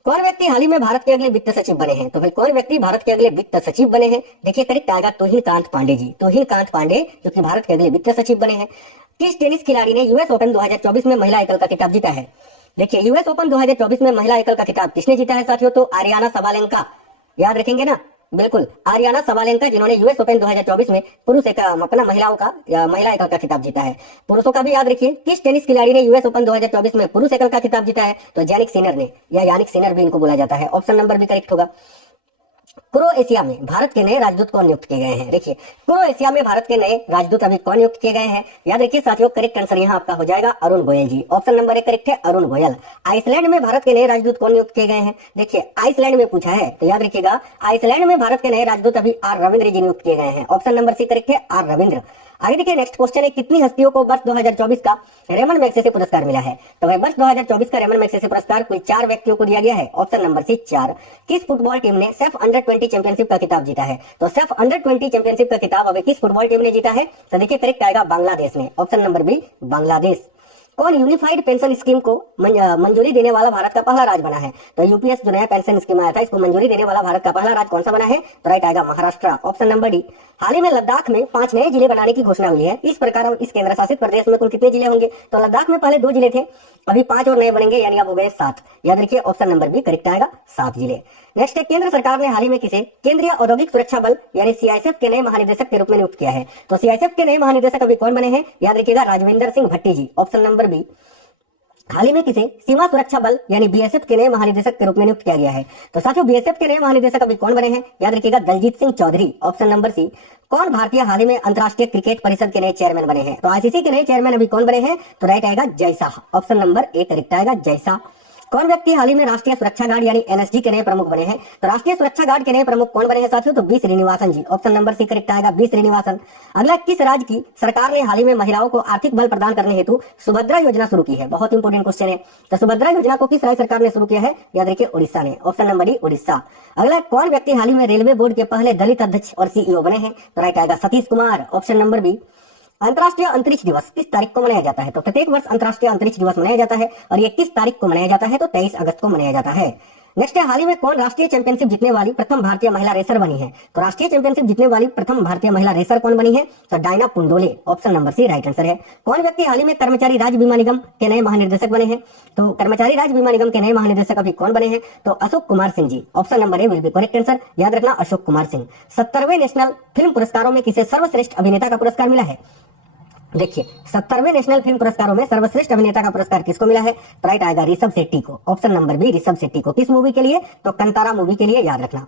कौन व्यक्ति हाल ही में भारत के अगले वित्त सचिव बने हैं? तो भाई कौन व्यक्ति भारत के अगले वित्त सचिव बने हैं? देखिए, करेक्ट आएगा तोहिल कांत पांडे जी। तोहिल कांत पांडे जो कि भारत के अगले वित्त सचिव बने हैं। किस टेनिस खिलाड़ी ने यूएस ओपन 2024 में महिला एकल का खिताब जीता है? देखिए, यूएस ओपन 2024 में महिला एकल का खिताब किसने जीता है साथियों? तो आरियाना सबालेंका। याद रखेंगे ना, बिल्कुल, आरियाना सबालेंका, जिन्होंने यूएस ओपन 2024 में पुरुष अपना महिला एकल का खिताब जीता है। पुरुषों का भी याद रखिए, किस टेनिस खिलाड़ी ने यूएस ओपन 2024 में पुरुष एकल का खिताब जीता है? तो यानिक सिनर ने, या यानिक सिनर भी इनको बोला जाता है। ऑप्शन नंबर भी करेक्ट होगा। क्रोएशिया में भारत के नए राजदूत कौन नियुक्त किए गए हैं? देखिए, क्रोएशिया में भारत के नए राजदूत अभी कौन नियुक्त किए गए हैं? याद रखिए साथियों, करेक्ट आंसर यहाँ आपका हो जाएगा अरुण गोयल जी। ऑप्शन नंबर 1 करेक्ट है, अरुण गोयल। आइसलैंड में भारत के नए राजदूत कौन नियुक्त किए गए हैं? देखिए, आइसलैंड में पूछा है, तो याद रखिएगा, आइसलैंड में भारत के नए राजदूत अभी आर रविंद्र जी नियुक्त किए गए हैं। ऑप्शन नंबर सी करेक्ट है, आर रविंद्र। आगे देखिए, नेक्स्ट क्वेश्चन है, कितनी हस्तियों को वर्ष 2024 का रेमन मैग्सेसे पुरस्कार मिला है? तो भाई वर्ष 2024 का रेमन मैग्सेसे पुरस्कार कुल 4 व्यक्तियों को दिया गया है। Option number C 4। किस फुटबॉल टीम ने सेफ अंडर 20 चैंपियनशिप का खिताब जीता है? तो सेफ अंडर 20 चैंपियनशिप का खिताब अभी किस फुटबॉल टीम ने जीता है? तो देखिए, करेक्ट आएगा बांग्लादेश ने। Option number B, Bangladesh. कौन यूनिफाइड पेंशन स्कीम को मंजूरी देने वाला भारत का पहला राज्य बना है? तो यूपीएस जो नया पेंशन स्कीम आया था, इसको मंजूरी देने वाला भारत का पहला राज्य कौन सा बना है? तो राइट आएगा महाराष्ट्र। Option number D. हाल ही में लद्दाख में 5 नए जिले बनाने की घोषणा हुई है। इस प्रकार इस केंद्र शासित प्रदेश में कुल कितने जिले होंगे? तो लद्दाख में पहले 2 जिले थे, अभी 5 और नए बनेंगे, यानी अब हो गए 7। याद रखिए, ऑप्शन नंबर बी करेक्ट आएगा, 7 जिले। नेक्स्ट है, केंद्र सरकार ने हाल ही में किसे केंद्रीय औद्योगिक सुरक्षा बल यानी सीआईएसएफ के नए महानिदेशक के रूप में नियुक्त किया है? तो सीआईएसएफ के नए महानिदेशक अभी कौन बने हैं? याद रखिएगा, Rajvinder Singh Bhatti ji. Option number B. हाल ही में किसे सीमा सुरक्षा बल यानी बीएसएफ के नए महानिदेशक के रूप में नियुक्त किया गया है? तो साथियों, बीएसएफ के नए महानिदेशक अभी कौन बने हैं? याद रखिएगा, Daljit Singh Chaudhary. Option number C. कौन भारतीय हाल ही में अंतरराष्ट्रीय क्रिकेट परिषद के नए चेयरमैन बने हैं? तो आईसीसी के नए चेयरमैन अभी कौन बने हैं? तो राइट आएगा, Jay Shah. Option number A correct आएगा, जय शाह। कौन व्यक्ति हाल ही में राष्ट्रीय सुरक्षा गार्ड यानी एनएसजी के नए प्रमुख बने हैं? तो राष्ट्रीय सुरक्षा गार्ड के नए प्रमुख कौन बने हैं साथियों? तो बी श्रीनिवासन जी। ऑप्शन नंबर सी करेक्ट आएगा, बी श्रीनिवासन। अगला, किस राज्य की सरकार ने हाल ही में महिलाओं को आर्थिक बल प्रदान करने हेतु सुभद्रा योजना शुरू की है? बहुत इंपोर्टेंट क्वेश्चन है। तो सुभद्रा योजना को किस राज्य सरकार ने शुरू किया है? याद रखिए, उड़ीसा ने। Option number D, Orissa. अगला, कौन व्यक्ति हाल ही में रेलवे बोर्ड के पहले दलित अध्यक्ष और सीईओ बने हैं? तो राइट आएगा, Satish Kumar. Option number B. अंतर्राष्ट्रीय अंतरिक्ष दिवस किस तारीख को मनाया जाता है? तो प्रत्येक वर्ष अंतर्राष्ट्रीय अंतरिक्ष दिवस मनाया जाता है और ये किस तारीख को मनाया जाता है? तो 23 अगस्त को मनाया जाता है। नेक्स्ट है, हाल ही में कौन राष्ट्रीय चैंपियनशिप जीतने वाली प्रथम भारतीय महिला रेसर बनी है? तो राष्ट्रीय चैंपियनशिप जीतने वाली प्रथम भारतीय महिला रेसर कौन बनी है? तो Diana Kundole, option number C right answer है। कौन व्यक्ति हाल ही में कर्मचारी राज्य बीमा निगम के नए महानिदेशक बने हैं? तो कर्मचारी राज्य बीमा निगम के नए महानिदेशक अभी कौन बने हैं? तो Ashok Kumar Singh ji, option number A will be correct answer. याद रखना, अशोक कुमार सिंह। 70वें नेशनल फिल्म पुरस्कारों में किसे सर्वश्रेष्ठ अभिनेता का पुरस्कार मिला है? देखिए, 70वें नेशनल फिल्म पुरस्कारों में सर्वश्रेष्ठ अभिनेता का पुरस्कार किसको मिला है? तो राइट आएगा ऋषभ शेट्टी को, option number B Rishabh Shetty को। किस मूवी के लिए? तो कंतारा मूवी के लिए, याद रखना।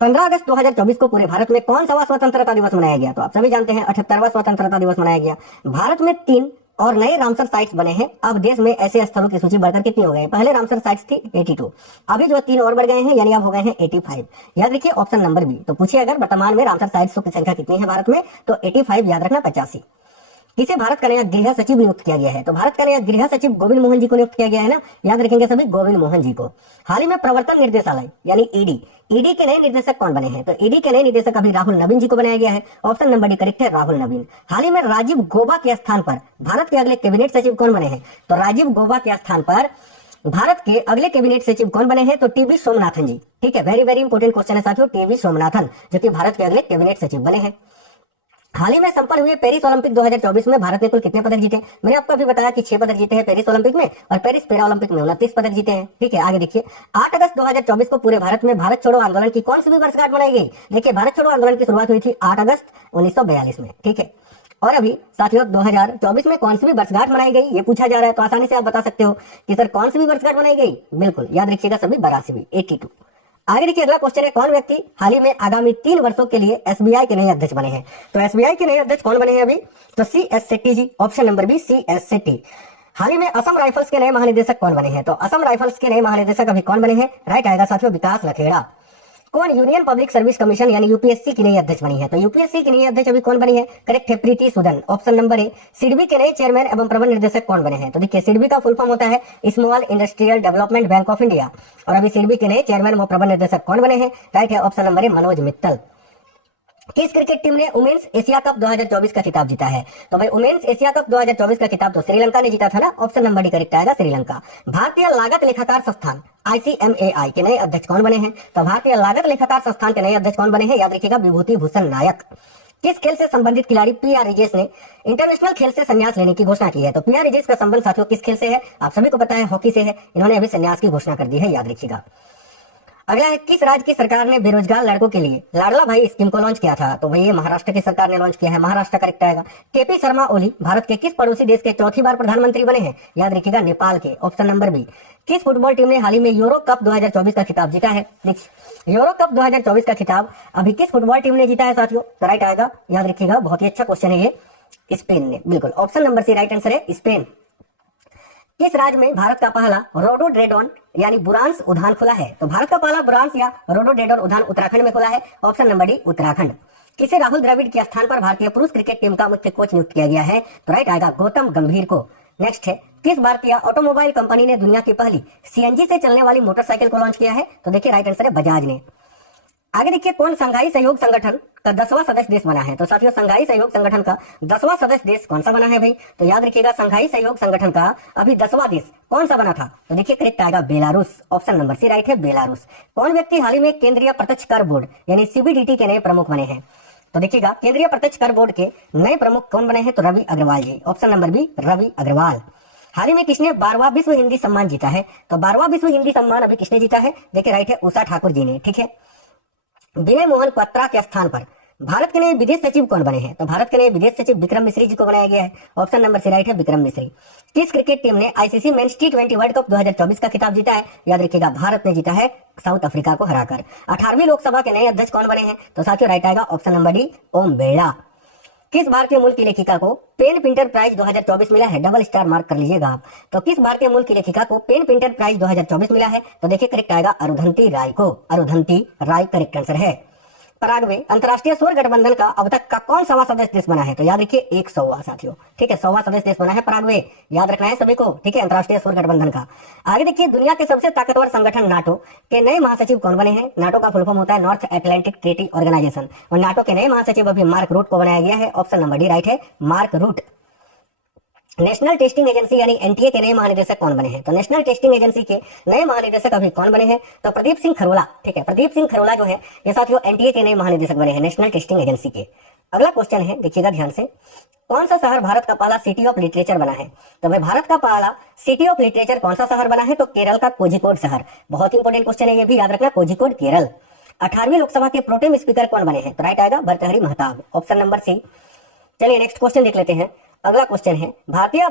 15 अगस्त 2024 को पूरे भारत में कौन सा स्वतंत्रता दिवस मनाया गया? तो आप सभी जानते हैं 78वां स्वतंत्रता दिवस मनाया गया। भारत में 3 और नए रामसर साइट्स बने हैं। अब देश में ऐसे स्थलों की सूची बढ़कर कितनी हो गई? पहले रामसर साइट्स थी 82, अभी जो 3 और बढ़ गए हैं, यानी अब हो गए हैं 85। याद रखिए, ऑप्शन नंबर बी। तो पूछिए अगर वर्तमान में रामसर साइट्स की संख्या कितनी है भारत में? तो 85, याद रखना 85। किसे भारत का नया गृह सचिव नियुक्त किया गया है? तो भारत का नया गृह सचिव गोविंद मोहन जी को नियुक्त किया गया है ना, याद रखेंगे सभी, गोविंद मोहन जी को। हाल ही में प्रवर्तन निर्देशालय यानी ईडी के नए निर्देशक कौन बने हैं? तो ईडी के नए निर्देशक अभी राहुल नवीन जी को बनाया गया है, ऑप्शन नंबर डी करेक्ट है, राहुल नवीन। हाल ही में राजीव गौबा के स्थान पर भारत के अगले कैबिनेट सचिव कौन बने हैं? तो राजीव गौबा के स्थान पर भारत के अगले कैबिनेट सचिव कौन बने हैं? तो टीवी सोमनाथन जी। ठीक है, वेरी वेरी इंपॉर्टेंट क्वेश्चन है साथियों, टीवी सोमनाथन जो कि भारत के अगले कैबिनेट सचिव बने हैं। हाल ही में संपन्न हुए पेरिस ओलंपिक 2024 में भारत ने कुल कितने पदक जीते? मैंने आपको अभी बताया कि 6 पदक जीते हैं पेरिस ओलंपिक में, और पेरिस पैरा ओलंपिक में 29 पदक जीते हैं। ठीक है, आगे देखिए, 8 अगस्त 2024 को पूरे भारत में भारत छोड़ो आंदोलन की कौन सी भी वर्षगांठ मनाई गई? देखिए, भारत छोड़ो आंदोलन की शुरुआत हुई थी 8 अगस्त 1942 में। ठीक है, और अभी साथियों 2024 में कौन सी भी वर्षगांठ मनाई गई, ये पूछा जा रहा है, तो आसानी से आप बता सकते हो कि सर कौन सी भी वर्षगांठ मनाई गई। बिल्कुल याद रखिएगा सभी, 82, 82। आगे देखिए, अगला क्वेश्चन है, कौन व्यक्ति हाल ही में आगामी 3 वर्षों के लिए एसबीआई के नए अध्यक्ष बने हैं? तो एसबीआई के नए अध्यक्ष कौन बने हैं अभी? तो CS Shetty ji, option number B CS Shetty. हाल ही में असम राइफल्स के नए महानिदेशक कौन बने हैं? तो असम राइफल्स के नए महानिदेशक अभी कौन बने हैं? राइट आएगा साथियों, विकास लखेड़ा। कौन यूनियन पब्लिक सर्विस कमीशन यानी यूपीएससी की नई अध्यक्ष बनी है? तो यूपीएससी की नई अध्यक्ष अभी कौन बनी है? करेक्ट है, Preeti Sudan, option number A. SIDBI के नए चेयरमैन एवं प्रबंध निर्देशक कौन बने हैं? तो देखिए, सिडबी का फुल फॉर्म होता है small industrial development bank of India, और अभी सिडबी के नए चेयरमैन व प्रबंध निर्देशक कौन बने हैं? राइट है, ऑप्शन नंबर ए, मनोज मित्तल। किस क्रिकेट टीम ने वुमेन्स एशिया कप 2024 का खिताब जीता है? तो भाई वुमेन्स एशिया कप 2024 का खिताब तो श्रीलंका ने जीता था ना, ऑप्शन नंबर डी करेक्ट आएगा, श्रीलंका। भारतीय लागत लेखाकार संस्थान ICMAI के नए अध्यक्ष कौन बने हैं? तो भारतीय लागत लेखाकार संस्थान के नए अध्यक्ष कौन बने हैं? याद रखिएगा, विभूति भूषण नायक। किस खेल से संबंधित खिलाड़ी PR रिजेश ने इंटरनेशनल खेल से संन्यास लेने की घोषणा की है? तो PR रिजेश का संबंध साथियों किस खेल से है? आप सभी को पता है, हॉकी से है। इन्होंने अभी संन्यास की घोषणा कर दी है, याद रखिएगा। अगला है, किस राज्य की सरकार ने बेरोजगार लड़कों के लिए लाडला भाई स्कीम को लॉन्च किया था? तो भाई ये महाराष्ट्र की सरकार ने लॉन्च किया है, महाराष्ट्र करेक्ट आएगा। KP शर्मा ओली भारत के किस पड़ोसी देश के चौथी बार प्रधानमंत्री बने हैं? याद रखिएगा, नेपाल के, ऑप्शन नंबर बी। किस फुटबॉल टीम ने हाल ही में यूरो कप 2024 का खिताब जीता है? देखिए, यूरो कप 2024 का खिताब अभी किस फुटबॉल टीम ने जीता है साथियों? तो राइट आएगा, याद रखिएगा, बहुत ही अच्छा क्वेश्चन है ये, स्पेन ने। बिल्कुल, option number C right answer है, स्पेन। किस राज्य में भारत का पहला रोडोडेड्रॉन यानी बुरांस उद्यान खुला है? तो भारत का पहला बुरांस या रोडोडेड्रॉन उद्यान उत्तराखंड में खुला है, ऑप्शन नंबर डी, उत्तराखंड। किसे राहुल द्रविड़ के स्थान पर भारतीय पुरुष क्रिकेट टीम का मुख्य कोच नियुक्त किया गया है? तो राइट आएगा, गौतम गंभीर को। नेक्स्ट है, किस भारतीय ऑटोमोबाइल कंपनी ने दुनिया की पहली CNG से चलने वाली मोटरसाइकिल को लॉन्च किया है? तो देखिए, राइट आंसर है, बजाज ने। आगे देखिए, कौन संघाई सहयोग संगठन का 10वां सदस्य देश बना है? तो साथियों, संघाई सहयोग संगठन का 10वां सदस्य देश कौन सा बना है भाई? तो याद रखिएगा, संघाई सहयोग संगठन का अभी 10वां देश कौन सा बना था? तो देखिए, करेक्ट आएगा, Belarus, option number C right है, बेलारूस। कौन व्यक्ति हाल ही में केंद्रीय प्रत्यक्ष कर बोर्ड यानी CBDT के नए प्रमुख बने हैं? तो देखिएगा, केंद्रीय प्रत्यक्ष कर बोर्ड के नए प्रमुख कौन बने हैं? तो Ravi Agarwal ji, option number B, Ravi Agarwal. हाल ही में किसने 12वां विश्व हिंदी सम्मान जीता है? तो 12वां विश्व हिंदी सम्मान अभी किसने जीता है? देखिए, राइट है, उषा ठाकुर जी ने। ठीक है, विनय मोहन क्वात्रा के स्थान पर भारत के नए विदेश सचिव कौन बने हैं? तो भारत के नए विदेश सचिव विक्रम मिश्री जी को बनाया गया है, ऑप्शन नंबर सी राइट है, विक्रम मिश्री। किस क्रिकेट टीम ने ICC men's T20 world cup 2024 का खिताब जीता है? याद रखिएगा, भारत ने जीता है साउथ अफ्रीका को हराकर। 18वीं लोकसभा के नए अध्यक्ष कौन बने हैं? तो साथियों, राइट आएगा, option number D, Om Birla. किस भारतीय मूल की लेखिका को पेन पिंटर प्राइज 2024 मिला है? डबल स्टार मार्क कर लीजिएगा आप। तो किस भारतीय मूल की लेखिका को पेन पिंटर प्राइज 2024 मिला है? तो देखिए, करेक्ट आएगा, अरुंधति राय को, अरुंधति राय करेक्ट आंसर है। पराग्वे अंतर्राष्ट्रीय सौर गठबंधन का अब तक का कौन सावा सदस्य देश बना है? तो याद रखिए 100वां साथियों, ठीक है, 100वां सदस्य देश बना है पराग्वे, याद रखना है सभी को, ठीक है, अंतर्राष्ट्रीय सौर गठबंधन का। आगे देखिए, दुनिया के सबसे ताकतवर संगठन नाटो के नए महासचिव कौन बने हैं? नाटो का फुल फॉर्म होता है नॉर्थ अटलांटिक ट्रीटी ऑर्गेनाइजेशन, और नाटो के नए महासचिव अभी मार्क रूट को बनाया गया है। ऑप्शन नंबर डी राइट है, Mark Rutte. National testing agency यानी एनटीए के नए महानिदेशक कौन बने हैं? तो नेशनल टेस्टिंग एजेंसी के नए महानिदेशक अभी कौन बने हैं? तो प्रदीप सिंह खरोला, ठीक है, प्रदीप सिंह खरोला जो है ये साथियों एनटीए के नए महानिदेशक बने हैं नेशनल टेस्टिंग एजेंसी के। अगला क्वेश्चन है, देखिएगा ध्यान से, कौन सा शहर भारत का पहला सिटी ऑफ लिटरेचर बना है? तो भाई भारत का पहला सिटी ऑफ लिटरेचर कौन सा शहर बना है? तो केरल का कोझिकोड शहर। बहुत इंपॉर्टेंट क्वेश्चन है, ये भी याद रखना, कोझिकोड केरल। 18वीं लोकसभा के प्रोटेम स्पीकर कौन बने हैं? तो राइट आएगा Bhartruhari Mahtab, option number C. चलिए नेक्स्ट क्वेश्चन देख लेते हैं। अगला क्वेश्चन है, भारतीय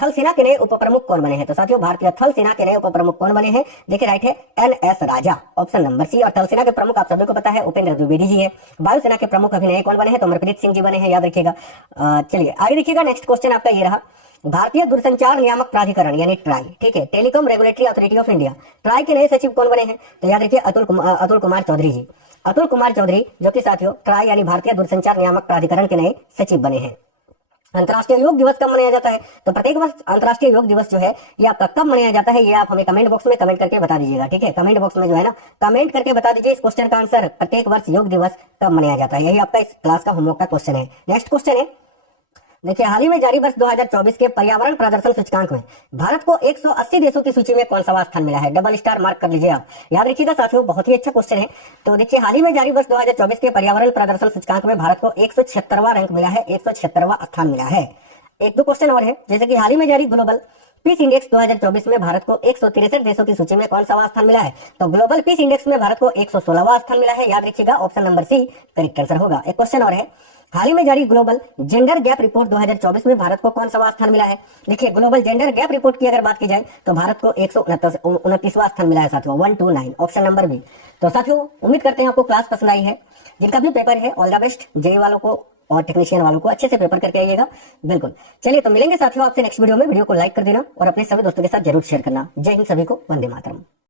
थल सेना के नए उप प्रमुख कौन बने हैं? तो साथियों भारतीय थल सेना के नए उप प्रमुख कौन बने हैं? देखिए राइट है एनएस राजा, ऑप्शन नंबर सी। और थल सेना के प्रमुख आप सभी को पता है उपेंद्र द्विवेदी जी है। वायुसेना के प्रमुख अभी नए कौन बने हैं? तो अमरप्रीत सिंह जी बने हैं, याद रखिएगा। चलिए आगे देखिएगा, नेक्स्ट क्वेश्चन आपका ये रहा, भारतीय दूरसंचार नियामक प्राधिकरण यानी ट्राई, ठीक है, telecom regulatory authority of India, try के नए सचिव कौन बने हैं? तो याद रखिए अतुल कुमार चौधरी जी, अतुल कुमार चौधरी जो कि साथियों ट्राई यानी भारतीय दूरसंचार नियामक प्राधिकरण के नए सचिव बने हैं। अंतर्राष्ट्रीय योग दिवस कब मनाया जाता है? तो प्रत्येक वर्ष अंतर्राष्ट्रीय योग दिवस जो है ये आपका कब मनाया जाता है, ये आप हमें कमेंट बॉक्स में कमेंट करके बता दीजिएगा, ठीक है, कमेंट बॉक्स में जो है ना कमेंट करके बता दीजिए इस क्वेश्चन का आंसर, प्रत्येक वर्ष योग दिवस कब मनाया जाता है। यही आपका इस क्लास का होमवर्क का क्वेश्चन है। नेक्स्ट क्वेश्चन है, देखिए हाल ही में जारी वर्ष 2024 के पर्यावरण प्रदर्शन सूचकांक में भारत को 180 देशों की सूची में कौन सा स्थान मिला है? डबल स्टार मार्क कर लीजिए आप, याद रखिएगा साथियों, बहुत ही अच्छा क्वेश्चन है। तो देखिए हाल ही में जारी वर्ष 2024 के पर्यावरण प्रदर्शन सूचकांक में भारत को 176वां रैंक मिला है, 176वां स्थान मिला है। एक दो क्वेश्चन और है, जैसे कि हाल ही में जारी ग्लोबल पीस इंडेक्स 2024 में भारत को 163 देशों की सूची में कौन सा स्थान मिला है? तो ग्लोबल पीस इंडेक्स में भारत को 116वां स्थान मिला है, याद रखिएगा, option number C correct answer होगा। एक क्वेश्चन और है, हाल ही में जारी ग्लोबल जेंडर गैप रिपोर्ट 2024 में भारत को कौन सा स्थान मिला है? देखिए ग्लोबल जेंडर गैप रिपोर्ट की अगर बात की जाए तो भारत को 129वां स्थान मिला है साथियों, 129, ऑप्शन नंबर बी। तो साथियों उम्मीद करते हैं आपको क्लास पसंद आई है। जिनका भी पेपर है ऑल द बेस्ट, जेई वालों को और टेक्नीशियन वालों को अच्छे से पेपर करके आइएगा, बिल्कुल। चलिए तो मिलेंगे साथियों आपसे नेक्स्ट वीडियो में, वीडियो को लाइक कर देना और अपने सभी दोस्तों के साथ जरूर शेयर करना। जय हिंद सभी को, वंदे मातरम।